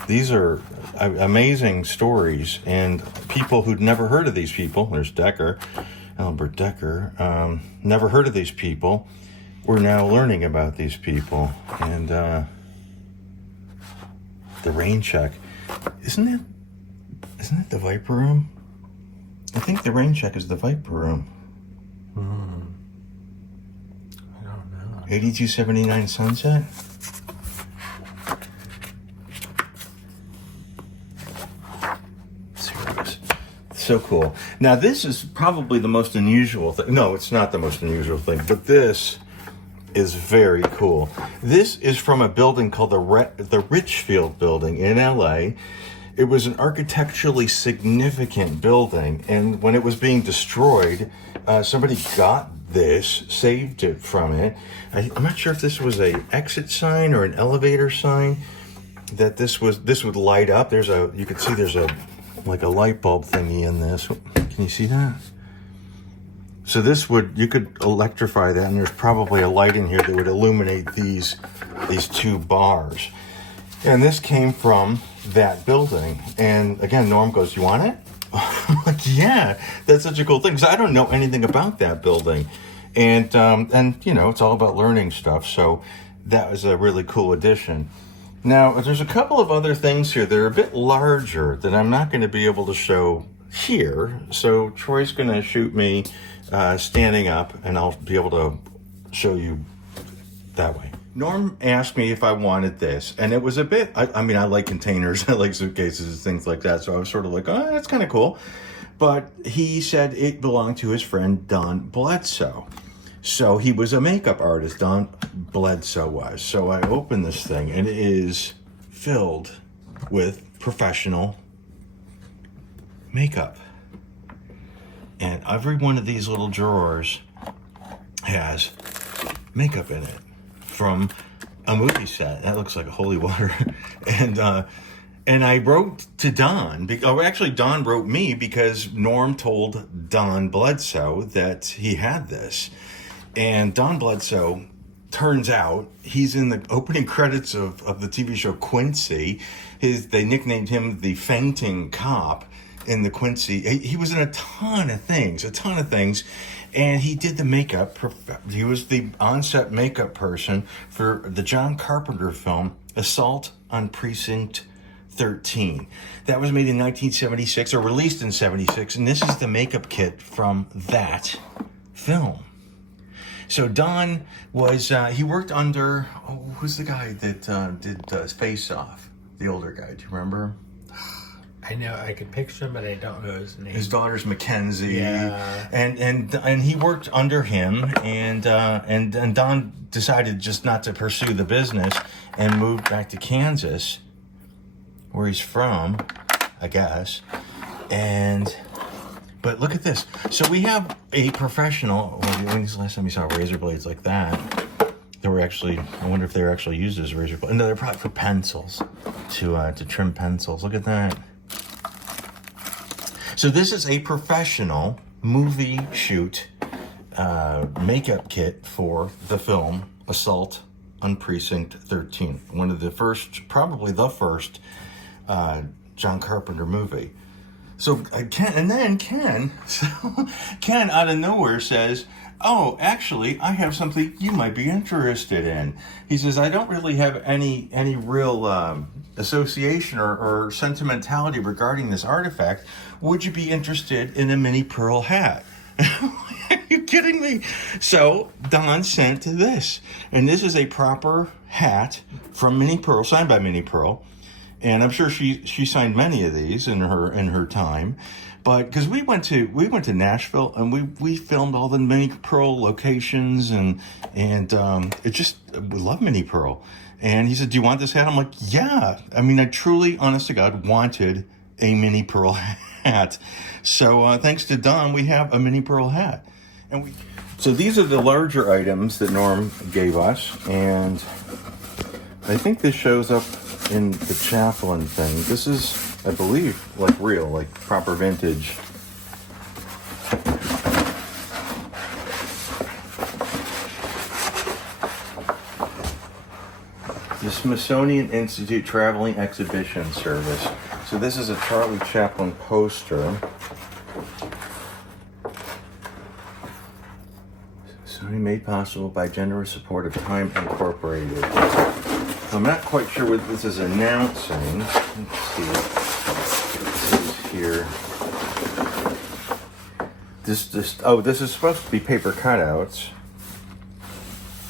These are amazing stories, and people who'd never heard of these people, there's Decker, Albert Decker, never heard of these people, we're now learning about these people. And the rain check, isn't it the Viper Room? I think the rain check is the Viper Room. I don't know. 8279 Sunset. So cool. Now this is probably the most unusual thing. No, it's not the most unusual thing, but this is very cool. This is from a building called the Richfield Building in LA. It was an architecturally significant building, and when it was being destroyed, somebody got this, saved it from it. I'm not sure if this was a exit sign or an elevator sign that this would light up. You could see there's like a light bulb thingy in this. Can you see that? So you could electrify that, and there's probably a light in here that would illuminate these two bars. And this came from that building. And again, Norm goes, "You want it?" I'm like, yeah, that's such a cool thing, because I don't know anything about that building. And you know, it's all about learning stuff. So that was a really cool addition. Now, there's a couple of other things here that are a bit larger that I'm not going to be able to show here. So Troy's going to shoot me standing up, and I'll be able to show you that way. Norm asked me if I wanted this, and it was a bit, I mean, I like containers, I like suitcases and things like that, so I was sort of like, oh, that's kind of cool. But he said it belonged to his friend Don Bledsoe. So he was a makeup artist, Don Bledsoe was. So I opened this thing, and it is filled with professional makeup. And every one of these little drawers has makeup in it from a movie set. That looks like a holy water. And I wrote to Don, actually Don wrote me, because Norm told Don Bledsoe that he had this. And Don Bledsoe, turns out, he's in the opening credits of the TV show Quincy. They nicknamed him the fainting cop in the Quincy. He was in a ton of things. And he did the makeup. He was the on-set makeup person for the John Carpenter film Assault on Precinct 13. That was made in 1976, or released in 76. And this is the makeup kit from that film. So Don was, he worked under, who's the guy that did Face Off? The older guy, do you remember? I know, I could picture him, but I don't know his name. His daughter's Mackenzie. Yeah. And he worked under him, and Don decided just not to pursue the business and moved back to Kansas, where he's from, I guess. But look at this. So we have a professional. When's the last time you saw razor blades like that? They were actually, I wonder if they were actually used as razor blades. No, they're probably for pencils, to trim pencils. Look at that. So this is a professional movie shoot makeup kit for the film Assault on Precinct 13. One of the first, probably the first, John Carpenter movie. So Ken out of nowhere says, "Oh, actually, I have something you might be interested in." He says, "I don't really have any real association or sentimentality regarding this artifact. Would you be interested in a mini pearl hat?" Are you kidding me? So Don sent this, and this is a proper hat from Minnie Pearl, signed by Minnie Pearl. And I'm sure she signed many of these in her time, but because we went to Nashville and we filmed all the Minnie Pearl locations and it just, we love Minnie Pearl. And he said, "Do you want this hat?" I'm like, "Yeah." I mean, I truly, honest to God, wanted a Minnie Pearl hat. So thanks to Don, we have a Minnie Pearl hat. So these are the larger items that Norm gave us, and I think this shows up in the Chaplain thing. This is, I believe, like real, like proper vintage. The Smithsonian Institute Traveling Exhibition Service. So this is a Charlie Chaplin poster. Sony made possible by generous support of Time Incorporated. I'm not quite sure what this is announcing. Let's see what this is here. This is supposed to be paper cutouts.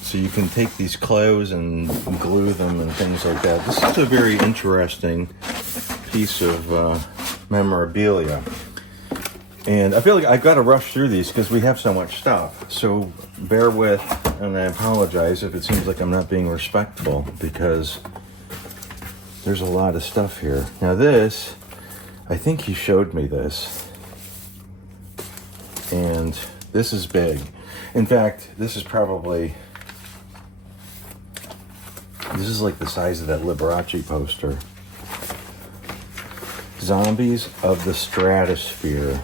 So you can take these clothes and glue them and things like that. This is a very interesting piece of memorabilia. And I feel like I've got to rush through these because we have so much stuff. So bear with, and I apologize if it seems like I'm not being respectful because there's a lot of stuff here. Now this, I think he showed me this. And this is big. In fact, this is like the size of that Liberace poster. Zombies of the Stratosphere.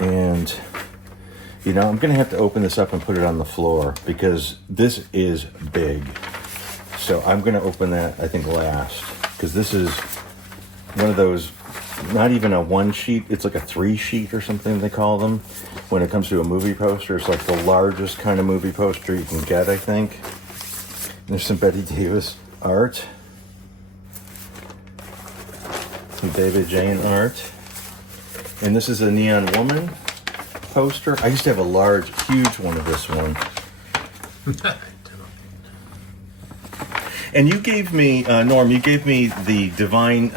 And, you know, I'm going to have to open this up and put it on the floor because this is big. So I'm going to open that, I think, last. Because this is one of those, not even a one sheet, it's like a 3 sheet or something they call them. When it comes to a movie poster, it's like the largest kind of movie poster you can get, I think. There's some Betty Davis art. Some David Jane art. And this is a Neon Woman poster. I used to have a large, huge one of this one. And you gave me, Norm, you gave me the Divine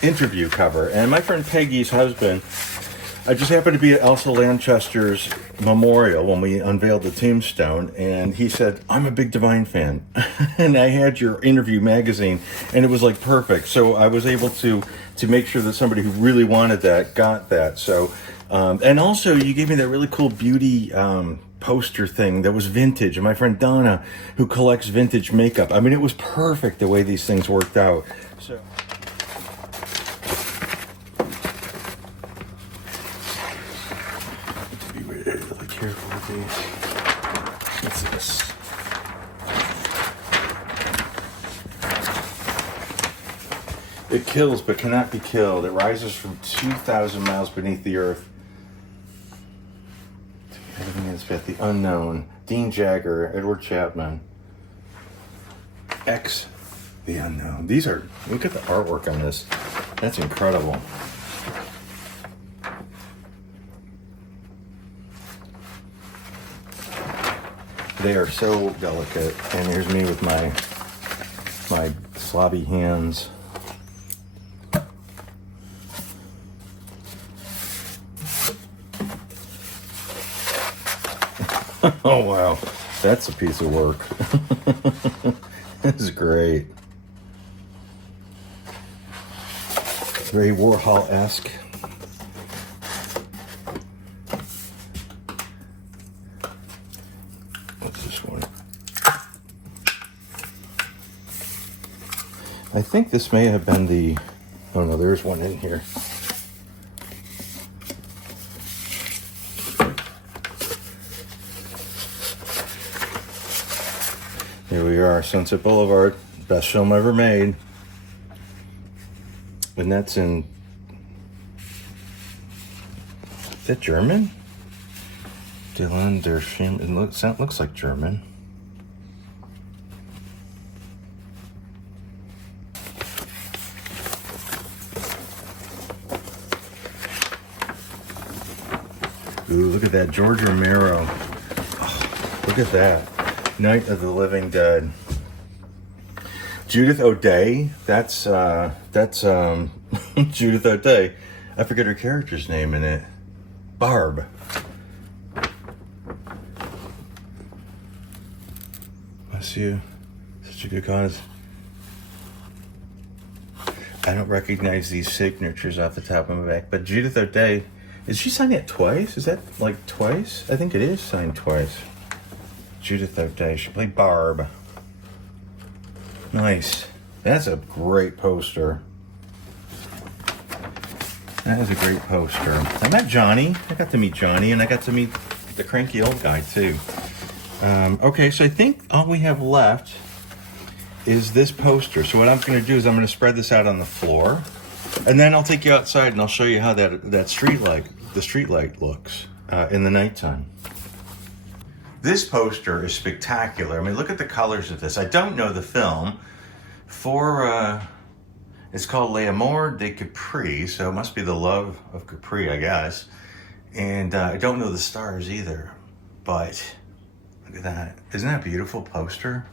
interview cover. And my friend Peggy's husband, I just happened to be at Elsa Lanchester's memorial when we unveiled the tombstone. And he said, "I'm a big Divine fan." And I had your interview magazine, and it was like perfect. So I was able to make sure that somebody who really wanted that got that. So, and also you gave me that really cool beauty poster thing that was vintage. And my friend Donna, who collects vintage makeup, I mean, it was perfect the way these things worked out. So. To be really careful with these. What's this? It kills but cannot be killed. It rises from 2,000 miles beneath the earth. The Unknown. Dean Jagger, Edward Chapman. X, The Unknown. These are, look at the artwork on this. That's incredible. They are so delicate. And here's me with my slobby hands. Oh, wow. That's a piece of work. This is great. Very Warhol-esque. What's this one? I think this may have been the... Oh, no, there's one in here. Here we are, Sunset Boulevard, best film ever made. And that's in... Is that German? Dylan, der Film. It looks like German. Ooh, look at that, George Romero. Oh, look at that. Night of the Living Dead. Judith O'Day. That's Judith O'Day. I forget her character's name in it. Barb. Bless you. Such a good cause. I don't recognize these signatures off the top of my back, but Judith O'Day, is she signed it twice? Is that like twice? I think it is signed twice. Judith O'Day. She played Barb. Nice. That's a great poster. That is a great poster. I met Johnny. I got to meet Johnny, and I got to meet the cranky old guy, too. Okay, so I think all we have left is this poster. So what I'm going to do is I'm going to spread this out on the floor, and then I'll take you outside, and I'll show you how the street light looks in the nighttime. This poster is spectacular. I mean, look at the colors of this. I don't know the film. It's called L'amour de Capri, so it must be the love of Capri, I guess. And I don't know the stars either, but look at that. Isn't that a beautiful poster?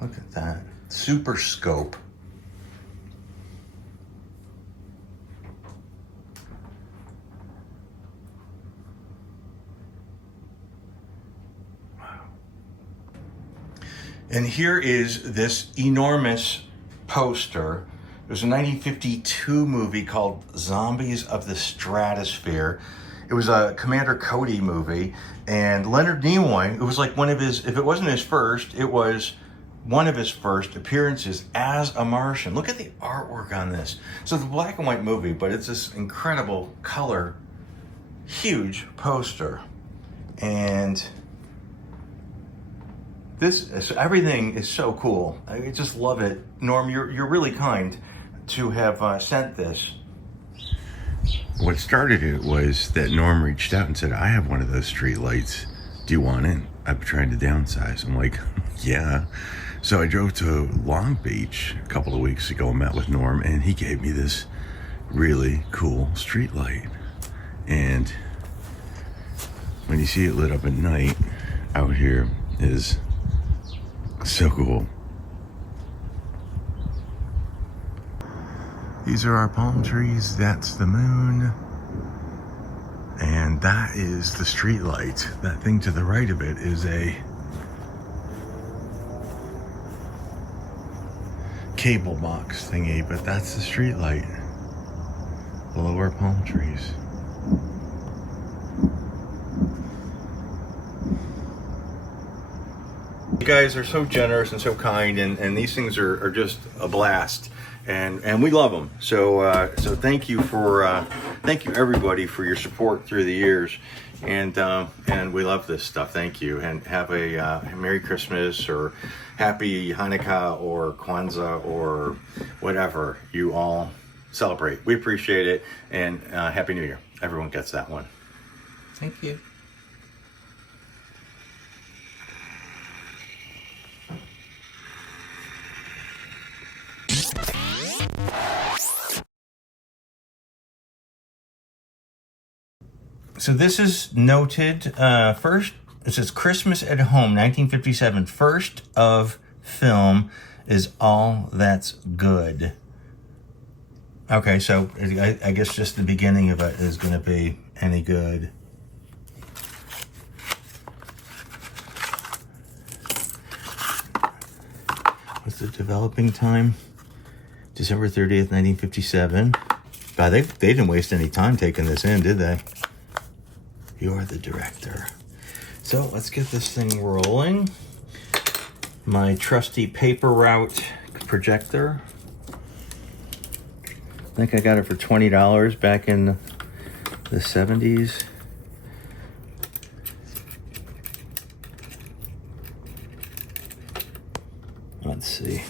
Look at that. Super scope. And here is this enormous poster. It was a 1952 movie called Zombies of the Stratosphere. It was a Commander Cody movie. And Leonard Nimoy, it was like one of his, if it wasn't his first, it was one of his first appearances as a Martian. Look at the artwork on this. So it's a black and white movie, but it's this incredible color, huge poster. And everything is so cool. I just love it. Norm, you're really kind to have sent this. What started it was that Norm reached out and said, I have one of those street lights. Do you want it? I've been trying to downsize. I'm like, yeah. So I drove to Long Beach a couple of weeks ago and met with Norm, and he gave me this really cool street light. And when you see it lit up at night out here is so cool. These are our palm trees. That's the moon. And that is the street light. That thing to the right of it is a cable box thingy, but that's the street light below our palm trees. You guys are so generous and so kind, and these things are just a blast, and we love them. So thank you everybody for your support through the years, and we love this stuff. Thank you, and have a Merry Christmas or Happy Hanukkah or Kwanzaa or whatever you all celebrate. We appreciate it, and Happy New Year. Everyone gets that one. Thank you. So this is noted first. It says Christmas at Home, 1957. First of film is All That's Good. Okay, so I guess just the beginning of it is going to be any good. What's the developing time? December 30th, 1957. God, they didn't waste any time taking this in, did they? You're the director. So let's get this thing rolling. My trusty paper route projector. I think I got it for $20 back in the 70s. Let's see.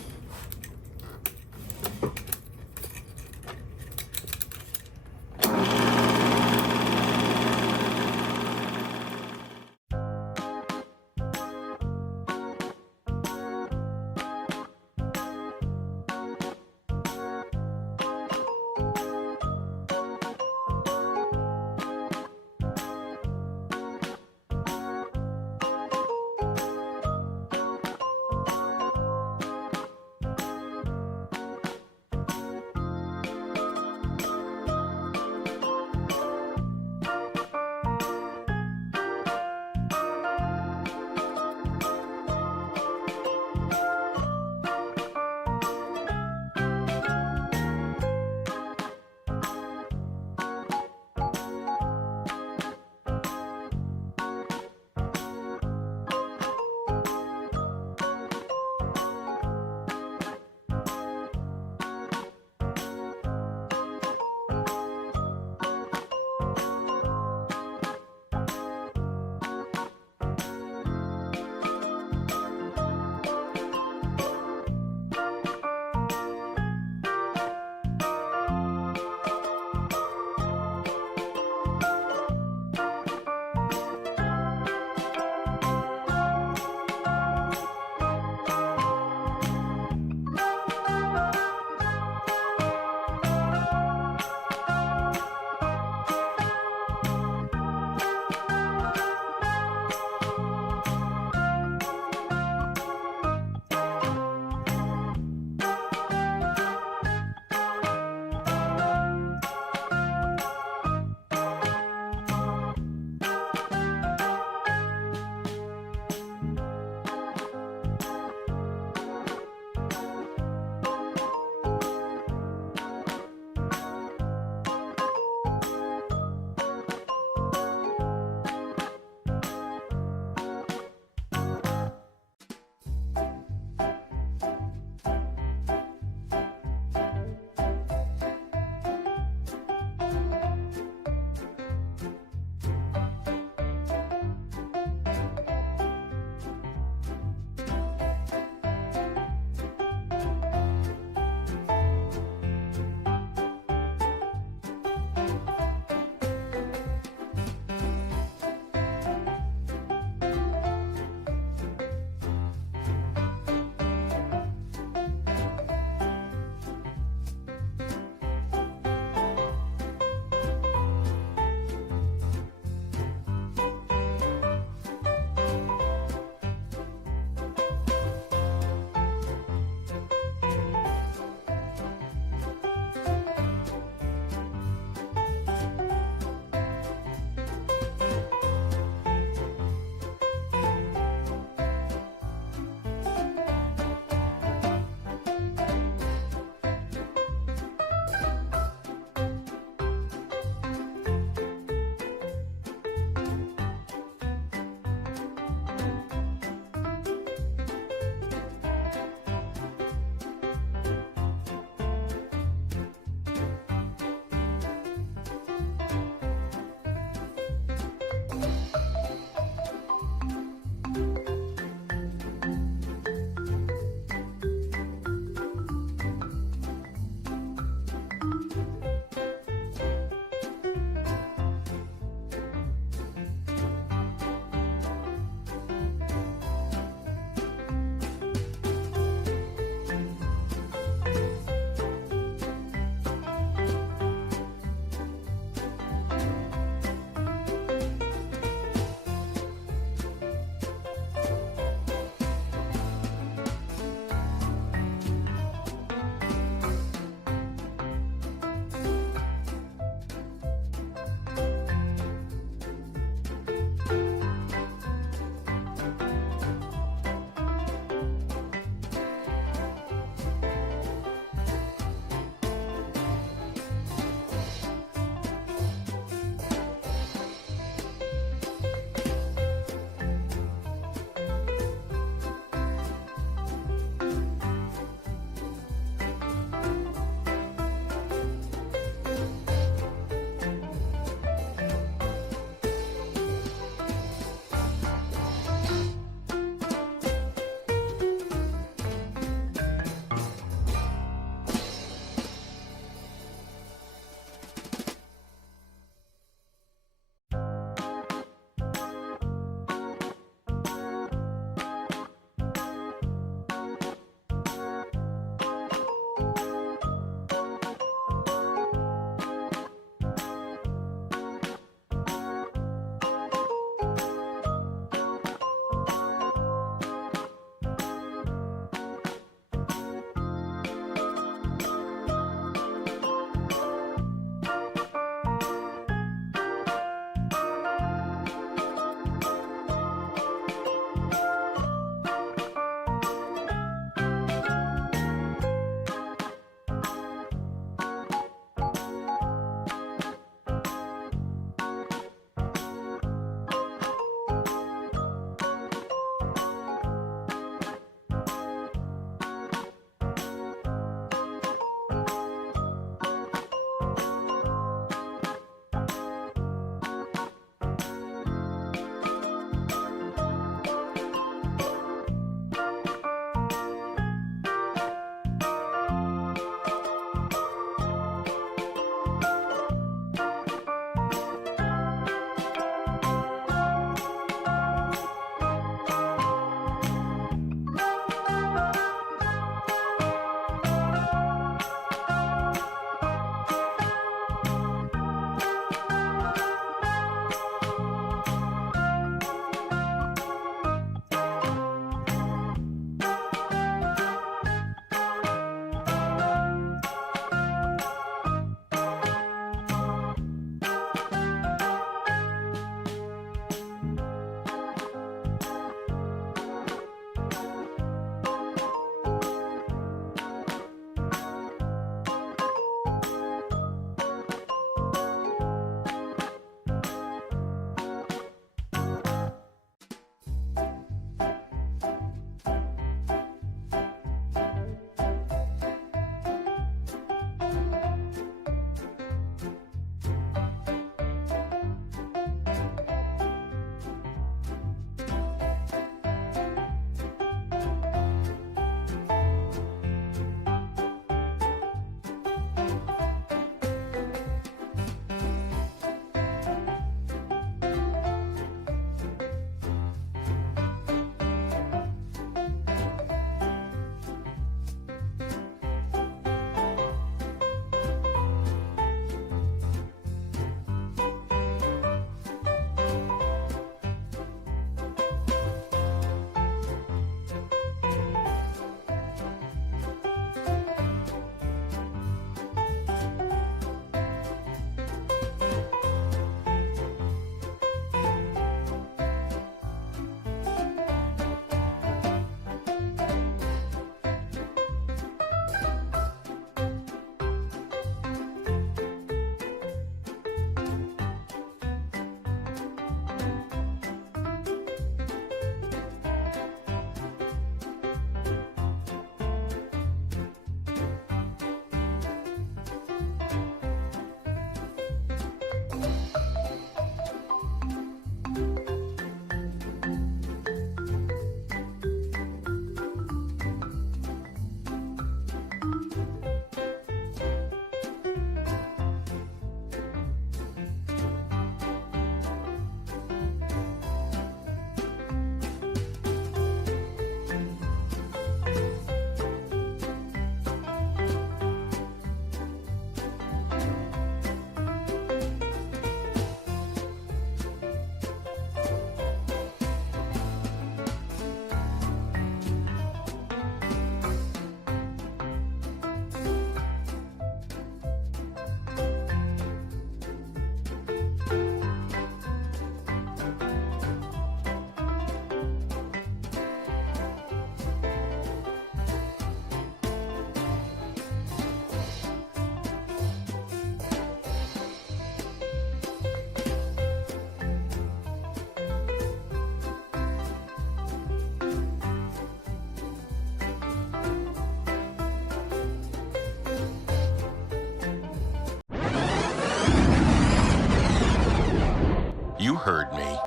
heard me.